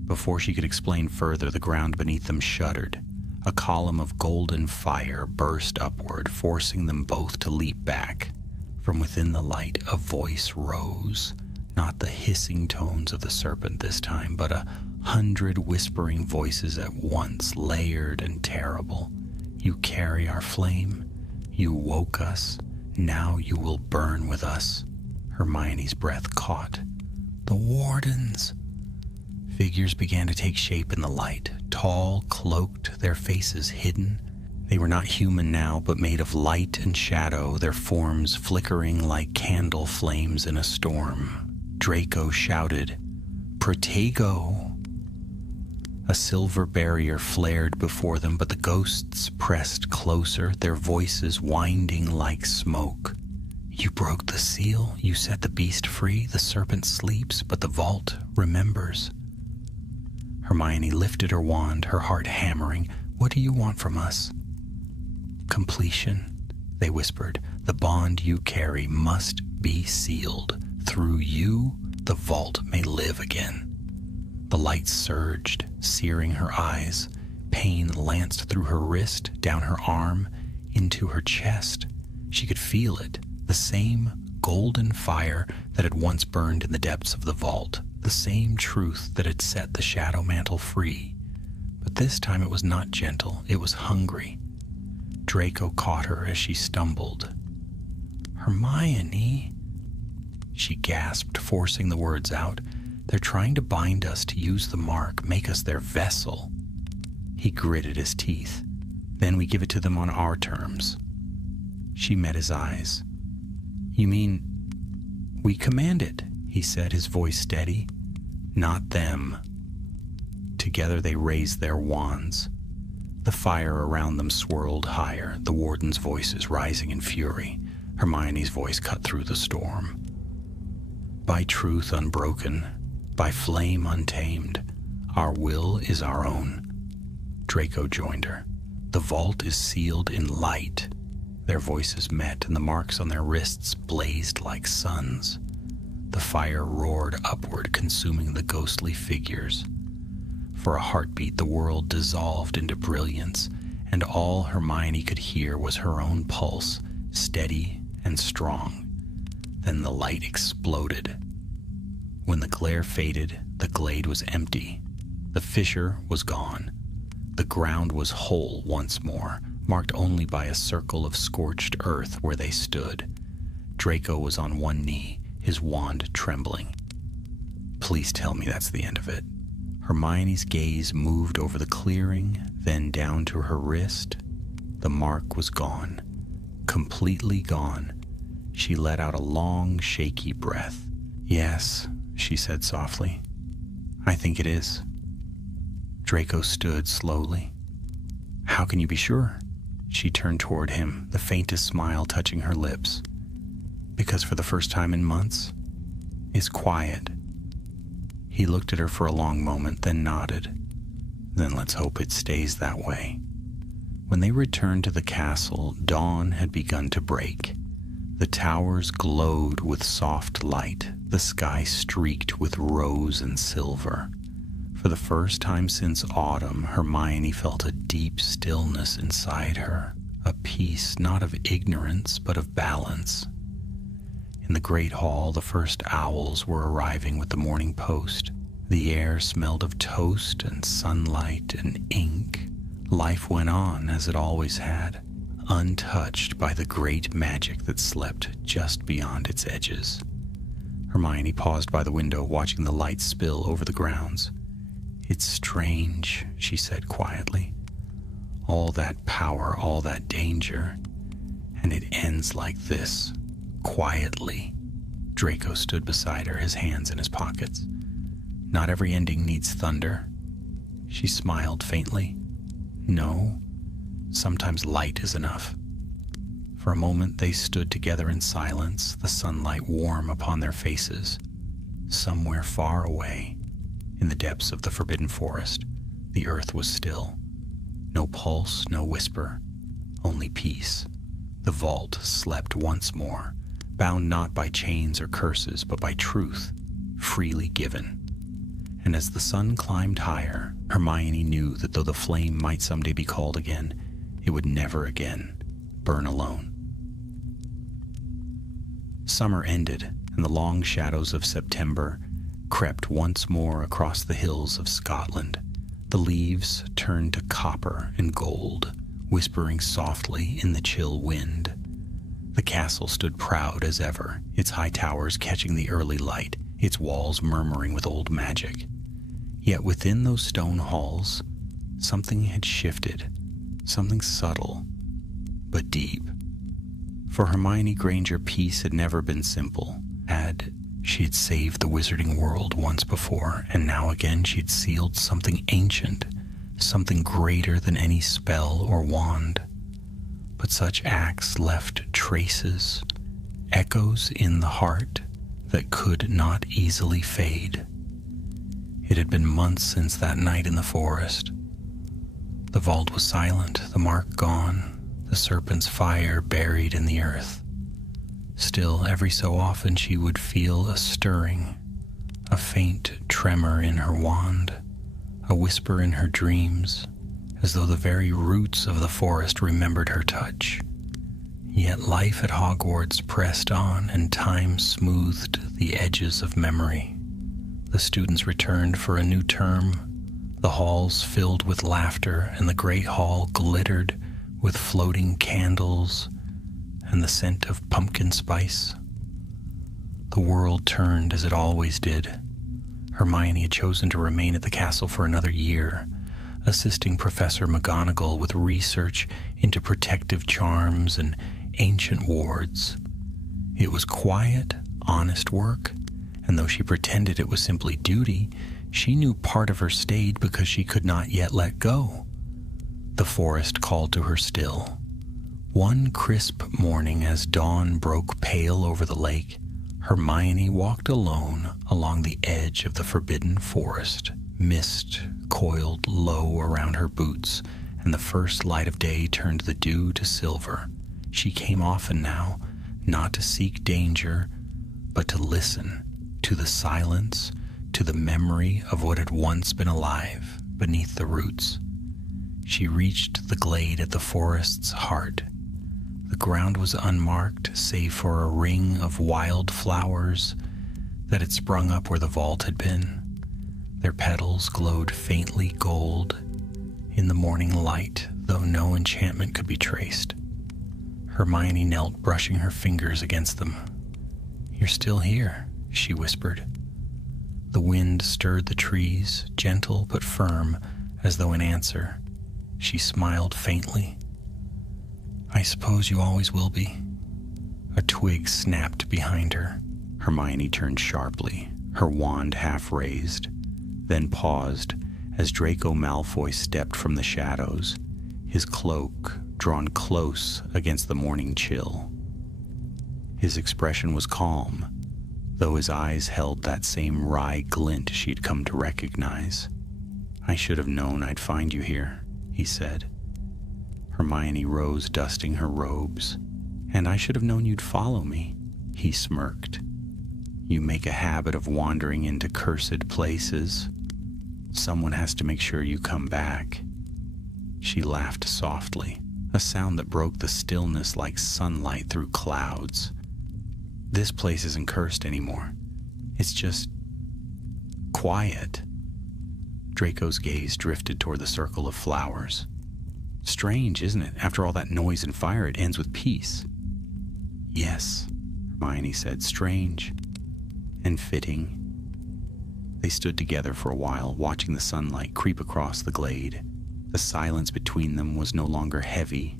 Before she could explain further, the ground beneath them shuddered. A column of golden fire burst upward, forcing them both to leap back. From within the light, a voice rose, not the hissing tones of the serpent this time, but 100 whispering voices at once, layered and terrible. "You carry our flame. You woke us. Now you will burn with us." Hermione's breath caught. "The wardens!" Figures began to take shape in the light, tall, cloaked, their faces hidden. They were not human now, but made of light and shadow, their forms flickering like candle flames in a storm. Draco shouted, "Protego!" A silver barrier flared before them, but the ghosts pressed closer, their voices winding like smoke. "You broke the seal, you set the beast free, the serpent sleeps, but the vault remembers." Hermione lifted her wand, her heart hammering. "What do you want from us?" "Completion," they whispered. "The bond you carry must be sealed. Through you, the vault may live again." The light surged, searing her eyes. Pain lanced through her wrist, down her arm, into her chest. She could feel it, the same golden fire that had once burned in the depths of the vault, the same truth that had set the shadow mantle free. But this time it was not gentle, it was hungry. Draco caught her as she stumbled. "Hermione," she gasped, forcing the words out. "They're trying to bind us to use the mark, make us their vessel." He gritted his teeth. "Then we give it to them on our terms." She met his eyes. "You mean, we command it," he said, his voice steady. "Not them." Together they raised their wands. The fire around them swirled higher, the warden's voices rising in fury. Hermione's voice cut through the storm. "By truth unbroken, by flame untamed, our will is our own." Draco joined her. "The vault is sealed in light." Their voices met, and the marks on their wrists blazed like suns. The fire roared upward, consuming the ghostly figures. For a heartbeat, the world dissolved into brilliance, and all Hermione could hear was her own pulse, steady and strong. Then the light exploded. When the glare faded, the glade was empty. The fissure was gone. The ground was whole once more, marked only by a circle of scorched earth where they stood. Draco was on one knee, his wand trembling. "Please tell me that's the end of it." Hermione's gaze moved over the clearing, then down to her wrist. The mark was gone, completely gone. She let out a long, shaky breath. "Yes," she said softly. "I think it is." Draco stood slowly. "How can you be sure?" She turned toward him, the faintest smile touching her lips. "Because for the first time in months, it's quiet." He looked at her for a long moment, then nodded. "Then let's hope it stays that way." When they returned to the castle, dawn had begun to break. The towers glowed with soft light, the sky streaked with rose and silver. For the first time since autumn, Hermione felt a deep stillness inside her, a peace not of ignorance but of balance. In the great hall, the first owls were arriving with the morning post. The air smelled of toast and sunlight and ink. Life went on as it always had, untouched by the great magic that slept just beyond its edges. Hermione paused by the window, watching the light spill over the grounds. "It's strange," she said quietly. "All that power, all that danger, and it ends like this, quietly." Draco stood beside her, his hands in his pockets. "Not every ending needs thunder." She smiled faintly. "No, sometimes light is enough." For a moment they stood together in silence, the sunlight warm upon their faces. Somewhere far away, in the depths of the forbidden forest, the earth was still. No pulse, no whisper, only peace. The vault slept once more, bound not by chains or curses, but by truth, freely given. And as the sun climbed higher, Hermione knew that though the flame might someday be called again, it would never again burn alone. Summer ended, and the long shadows of September crept once more across the hills of Scotland. The leaves turned to copper and gold, whispering softly in the chill wind. The castle stood proud as ever, its high towers catching the early light, its walls murmuring with old magic. Yet within those stone halls, something had shifted, something subtle, but deep. For Hermione Granger, peace had never been simple. She had saved the wizarding world once before, and now again she had sealed something ancient, something greater than any spell or wand. But such acts left traces, echoes in the heart that could not easily fade. It had been months since that night in the forest. The vault was silent, the mark gone, the serpent's fire buried in the earth. Still, every so often she would feel a stirring, a faint tremor in her wand, a whisper in her dreams, as though the very roots of the forest remembered her touch. Yet life at Hogwarts pressed on, and time smoothed the edges of memory. The students returned for a new term, the halls filled with laughter, and the great hall glittered with floating candles and the scent of pumpkin spice. The world turned as it always did. Hermione had chosen to remain at the castle for another year, assisting Professor McGonagall with research into protective charms and ancient wards. It was quiet, honest work, and though she pretended it was simply duty, she knew part of her stayed because she could not yet let go. The forest called to her still. One crisp morning, as dawn broke pale over the lake, Hermione walked alone along the edge of the forbidden forest. Mist coiled low around her boots, and the first light of day turned the dew to silver. She came often now, not to seek danger, but to listen to the silence, to the memory of what had once been alive beneath the roots. She reached the glade at the forest's heart. The ground was unmarked, save for a ring of wild flowers that had sprung up where the vault had been. Their petals glowed faintly gold in the morning light, though no enchantment could be traced. Hermione knelt, brushing her fingers against them. "You're still here," she whispered. The wind stirred the trees, gentle but firm, as though in answer. She smiled faintly. "I suppose you always will be." A twig snapped behind her. Hermione turned sharply, her wand half raised, then paused as Draco Malfoy stepped from the shadows, his cloak drawn close against the morning chill. His expression was calm, though his eyes held that same wry glint she'd come to recognize. "I should have known I'd find you here," he said. Hermione rose, dusting her robes. "And I should have known you'd follow me," he smirked. "You make a habit of wandering into cursed places. Someone has to make sure you come back." She laughed softly, a sound that broke the stillness like sunlight through clouds. "This place isn't cursed anymore. It's just quiet." Draco's gaze drifted toward the circle of flowers. "Strange, isn't it? After all that noise and fire, it ends with peace." "Yes," Hermione said, "strange and fitting." They stood together for a while, watching the sunlight creep across the glade. The silence between them was no longer heavy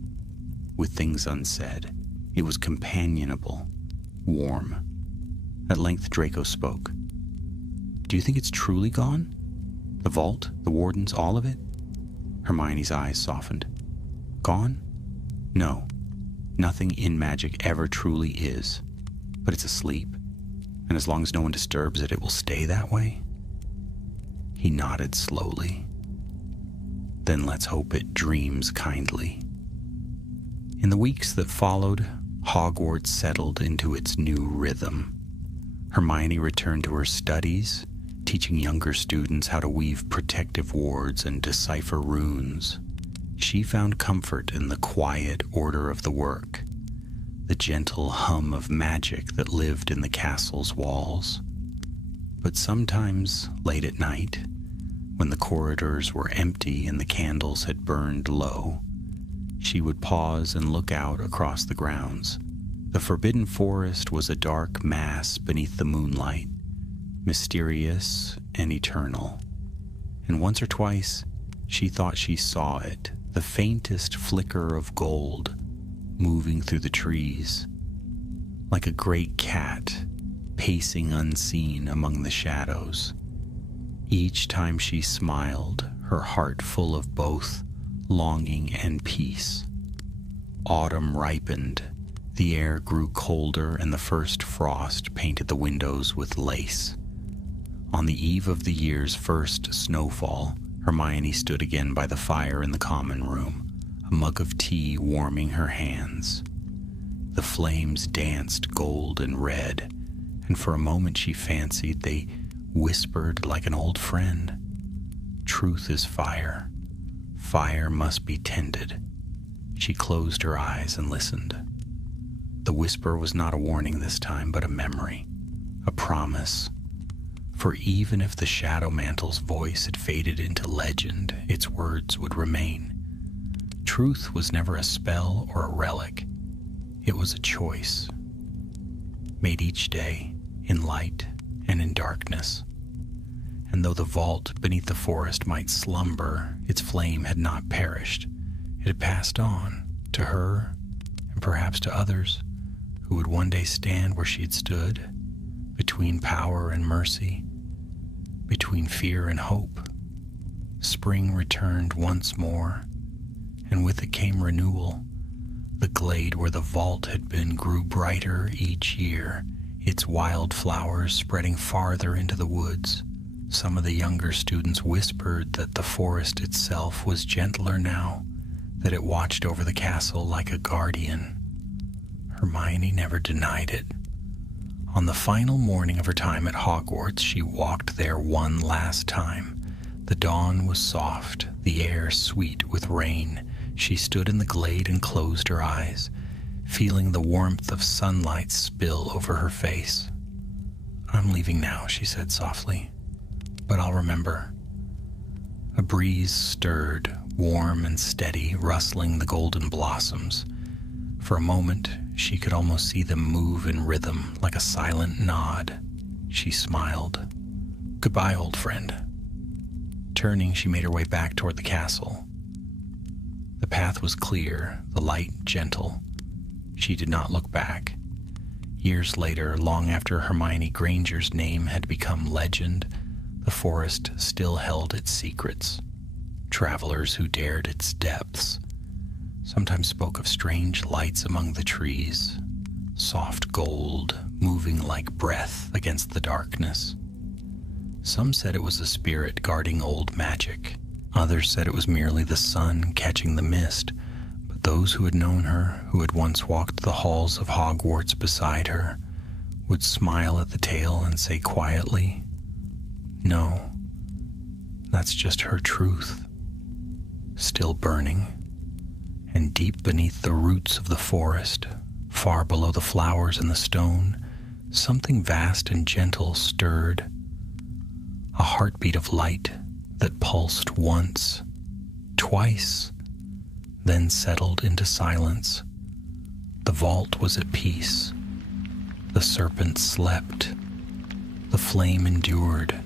with things unsaid. It was companionable, warm. At length Draco spoke. "Do you think it's truly gone? The vault, the wardens, all of it?" Hermione's eyes softened. "Gone? No. Nothing in magic ever truly is. But it's asleep, and as long as no one disturbs it, it will stay that way." He nodded slowly. "Then let's hope it dreams kindly." In the weeks that followed, Hogwarts settled into its new rhythm. Hermione returned to her studies, teaching younger students how to weave protective wards and decipher runes. She found comfort in the quiet order of the work, the gentle hum of magic that lived in the castle's walls. But sometimes, late at night, when the corridors were empty and the candles had burned low, she would pause and look out across the grounds. The forbidden forest was a dark mass beneath the moonlight, mysterious and eternal. And once or twice, she thought she saw it, the faintest flicker of gold, moving through the trees, like a great cat pacing unseen among the shadows. Each time she smiled, her heart full of both longing and peace. Autumn ripened, the air grew colder, and the first frost painted the windows with lace. On the eve of the year's first snowfall, Hermione stood again by the fire in the common room, a mug of tea warming her hands. The flames danced gold and red, and for a moment she fancied they whispered like an old friend. "Truth is fire. fire must be tended. She closed her eyes and listened. The whisper was not a warning this time, but a memory, a promise. For even if the Shadow Mantle's voice had faded into legend, its words would remain. Truth was never a spell or a relic. It was a choice, made each day in light and in darkness. And though the vault beneath the forest might slumber, its flame had not perished. It had passed on to her and perhaps to others who would one day stand where she had stood, between power and mercy, between fear and hope. Spring returned once more, and with it came renewal. The glade where the vault had been grew brighter each year, its wild flowers spreading farther into the woods. Some of the younger students whispered that the forest itself was gentler now, that it watched over the castle like a guardian. Hermione never denied it. On the final morning of her time at Hogwarts, she walked there one last time. The dawn was soft, the air sweet with rain. She stood in the glade and closed her eyes, feeling the warmth of sunlight spill over her face. "I'm leaving now," she said softly, "but I'll remember." A breeze stirred, warm and steady, rustling the golden blossoms. For a moment, she could almost see them move in rhythm, like a silent nod. She smiled. "Goodbye, old friend." Turning, she made her way back toward the castle. The path was clear, the light gentle. She did not look back. Years later, long after Hermione Granger's name had become legend, the forest still held its secrets. Travelers who dared its depths sometimes spoke of strange lights among the trees, soft gold moving like breath against the darkness. Some said it was a spirit guarding old magic. Others said it was merely the sun catching the mist. But those who had known her, who had once walked the halls of Hogwarts beside her, would smile at the tale and say quietly, "No, that's just her truth, still burning." And deep beneath the roots of the forest, far below the flowers and the stone, something vast and gentle stirred, a heartbeat of light that pulsed once, twice, then settled into silence. The vault was at peace. The serpent slept. The flame endured.